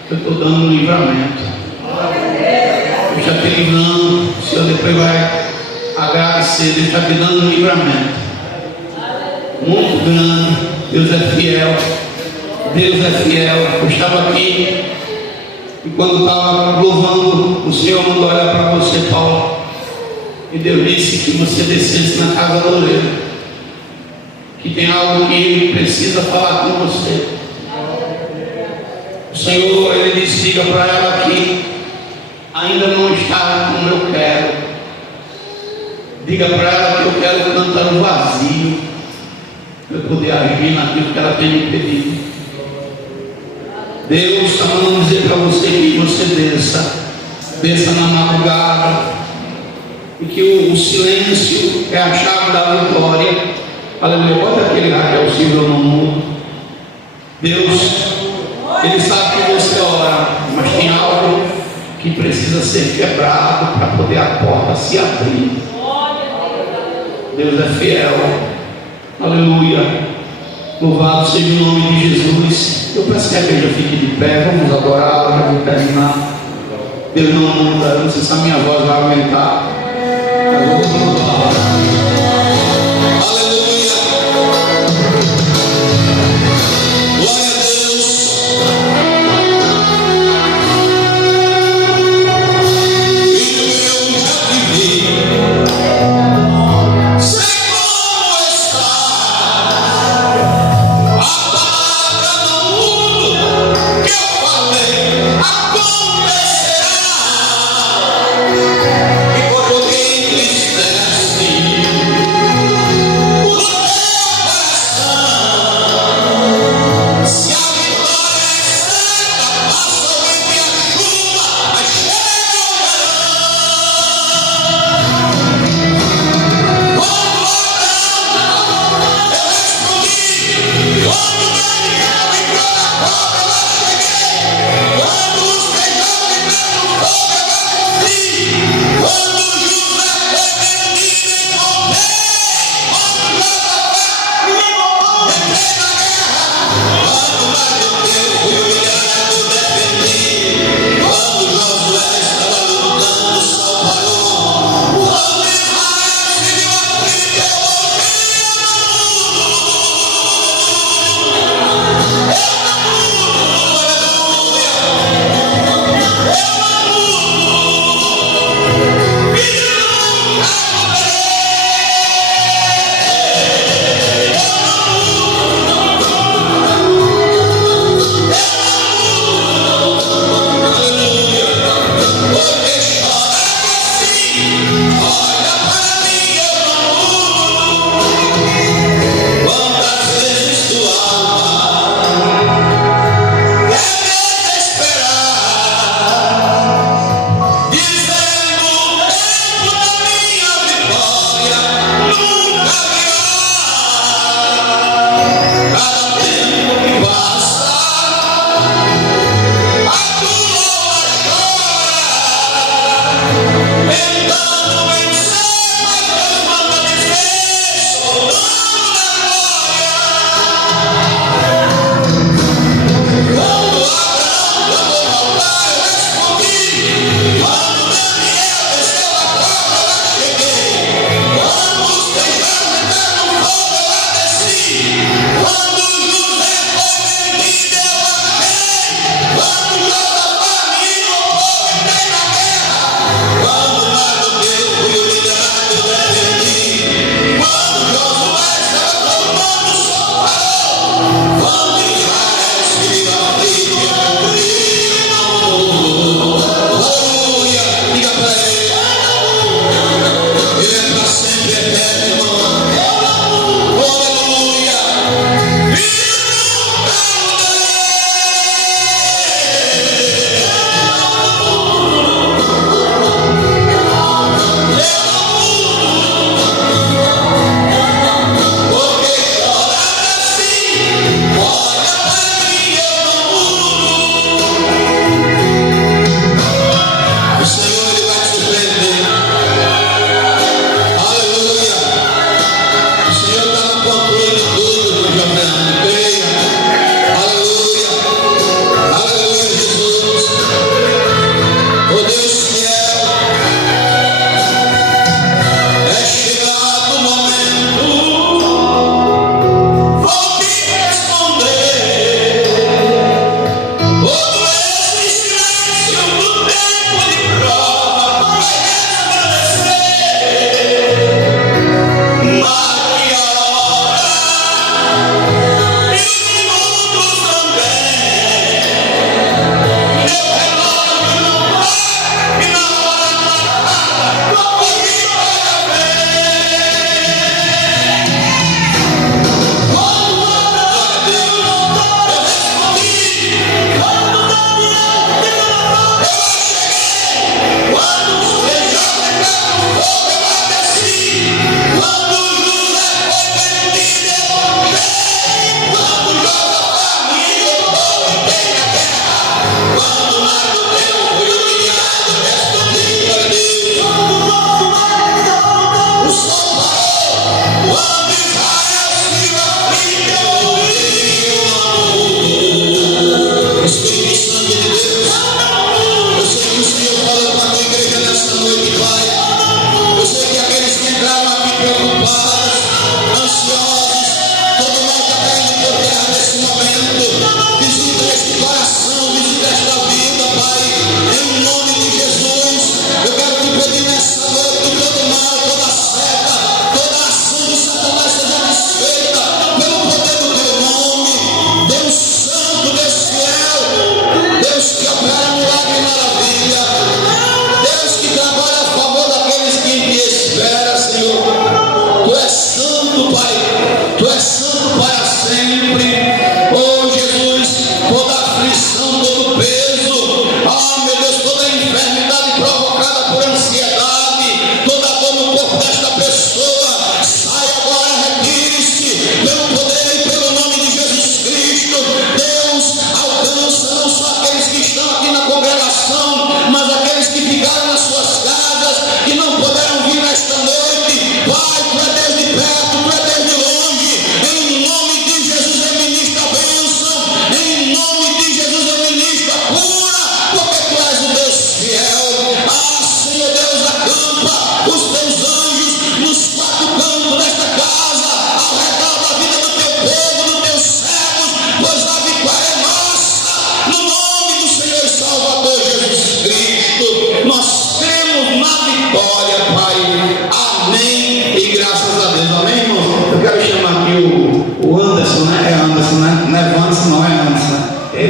que eu estou dando um livramento. Eu já te livrando, o Senhor depois vai agradecer, Deus está te dando um livramento muito grande. Deus é fiel, Deus é fiel. Eu estava aqui e quando estava louvando, o Senhor mandou olhar para você, Paulo, e Deus disse que você descesse na casa do oleiro, que tem algo que ele precisa falar com você. O Senhor, ele disse: diga para ela que ainda não está como eu quero. Diga para ela que eu quero cantar no vazio, para eu poder agir naquilo que ela tem me pedido. Deus está mandando dizer para você que você desça na madrugada, e que o silêncio é a chave da vitória. Aleluia. Bota aquele Raquel Silva no mundo. Deus, ele sabe que você ora, mas tem algo que precisa ser quebrado para poder a porta se abrir. Deus é fiel. Aleluia. Louvado seja o nome de Jesus. Eu peço que a igreja fique de pé. Vamos adorar, já vou terminar. Deus não muda. Eu não sei se a minha voz vai aumentar. Mas vamos adorar. Aleluia. Glória a Deus. Filho meu, já te vi. Sei como está. A palavra no mundo que eu falei acontecerá. E quando alguém entristece,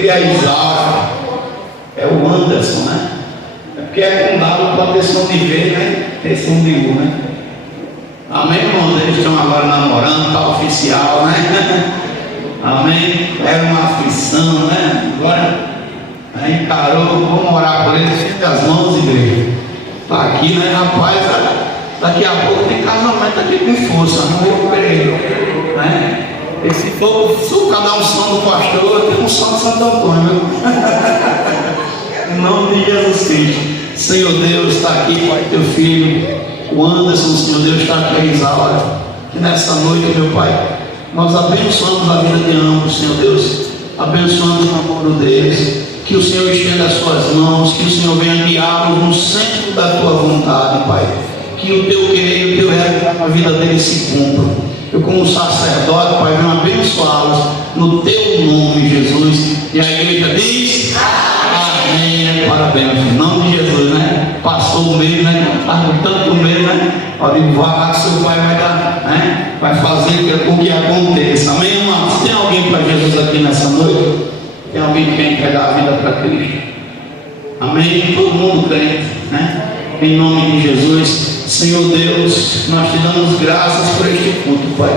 e a Isaura. É o Anderson, né? É porque é fundado para proteção de ver, né? Esse umbigo, né? Amém, irmãos? Eles estão agora namorando, tá oficial, né? Amém? Era uma aflição, né? Agora encarou, vamos orar por eles, fica as mãos, igreja. Tá aqui, né, rapaz? Daqui a pouco tem casamento aqui com força, não vou querer, né? E se for cada unção do pastor, tem unção de Santo Antônio. Em nome de Jesus Cristo. Senhor Deus, está aqui, Pai, teu filho, o Anderson, Senhor Deus, está aqui a Isaura. Que nessa noite, meu Pai, nós abençoamos a vida de ambos, Senhor Deus. Abençoamos o namoro deles. Que o Senhor estenda as suas mãos, que o Senhor venha guiá-los no centro da tua vontade, Pai. Que o teu querer e o teu realizar na vida deles se cumpram. Eu, como sacerdote, Pai, venho abençoá-los no teu nome, Jesus. E a igreja diz: amém. Parabéns, em nome de Jesus, né? Passou o mês, né? Está com tanto medo, né? Pode vagar que seu Pai vai dar, né? Vai fazer com que aconteça. Amém, irmãos? Tem alguém para Jesus aqui nessa noite? Tem alguém que quer entregar a vida para Cristo? Amém? Todo mundo crente, né? Em nome de Jesus. Senhor Deus, nós te damos graças por este culto, Pai.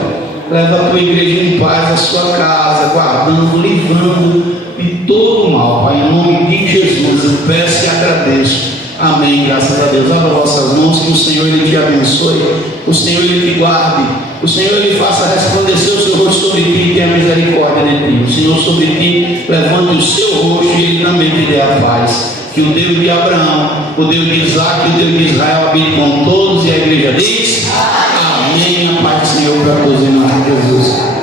Leva a tua igreja em paz, a sua casa, guardando, livrando de todo o mal, Pai. Em nome de Jesus, eu peço e agradeço. Amém, graças a Deus. Abra vossas mãos, que o Senhor Ele te abençoe, o Senhor Ele te guarde, o Senhor Ele faça resplandecer o seu rosto sobre ti e tenha misericórdia de ti. O Senhor sobre ti levante o seu rosto e Ele também te dê a paz. Que o Deus de Abraão, o Deus de Isaac e o Deus de Israel habite com todos, e a igreja diz: amém. A paz do Senhor para todos em nome de Jesus.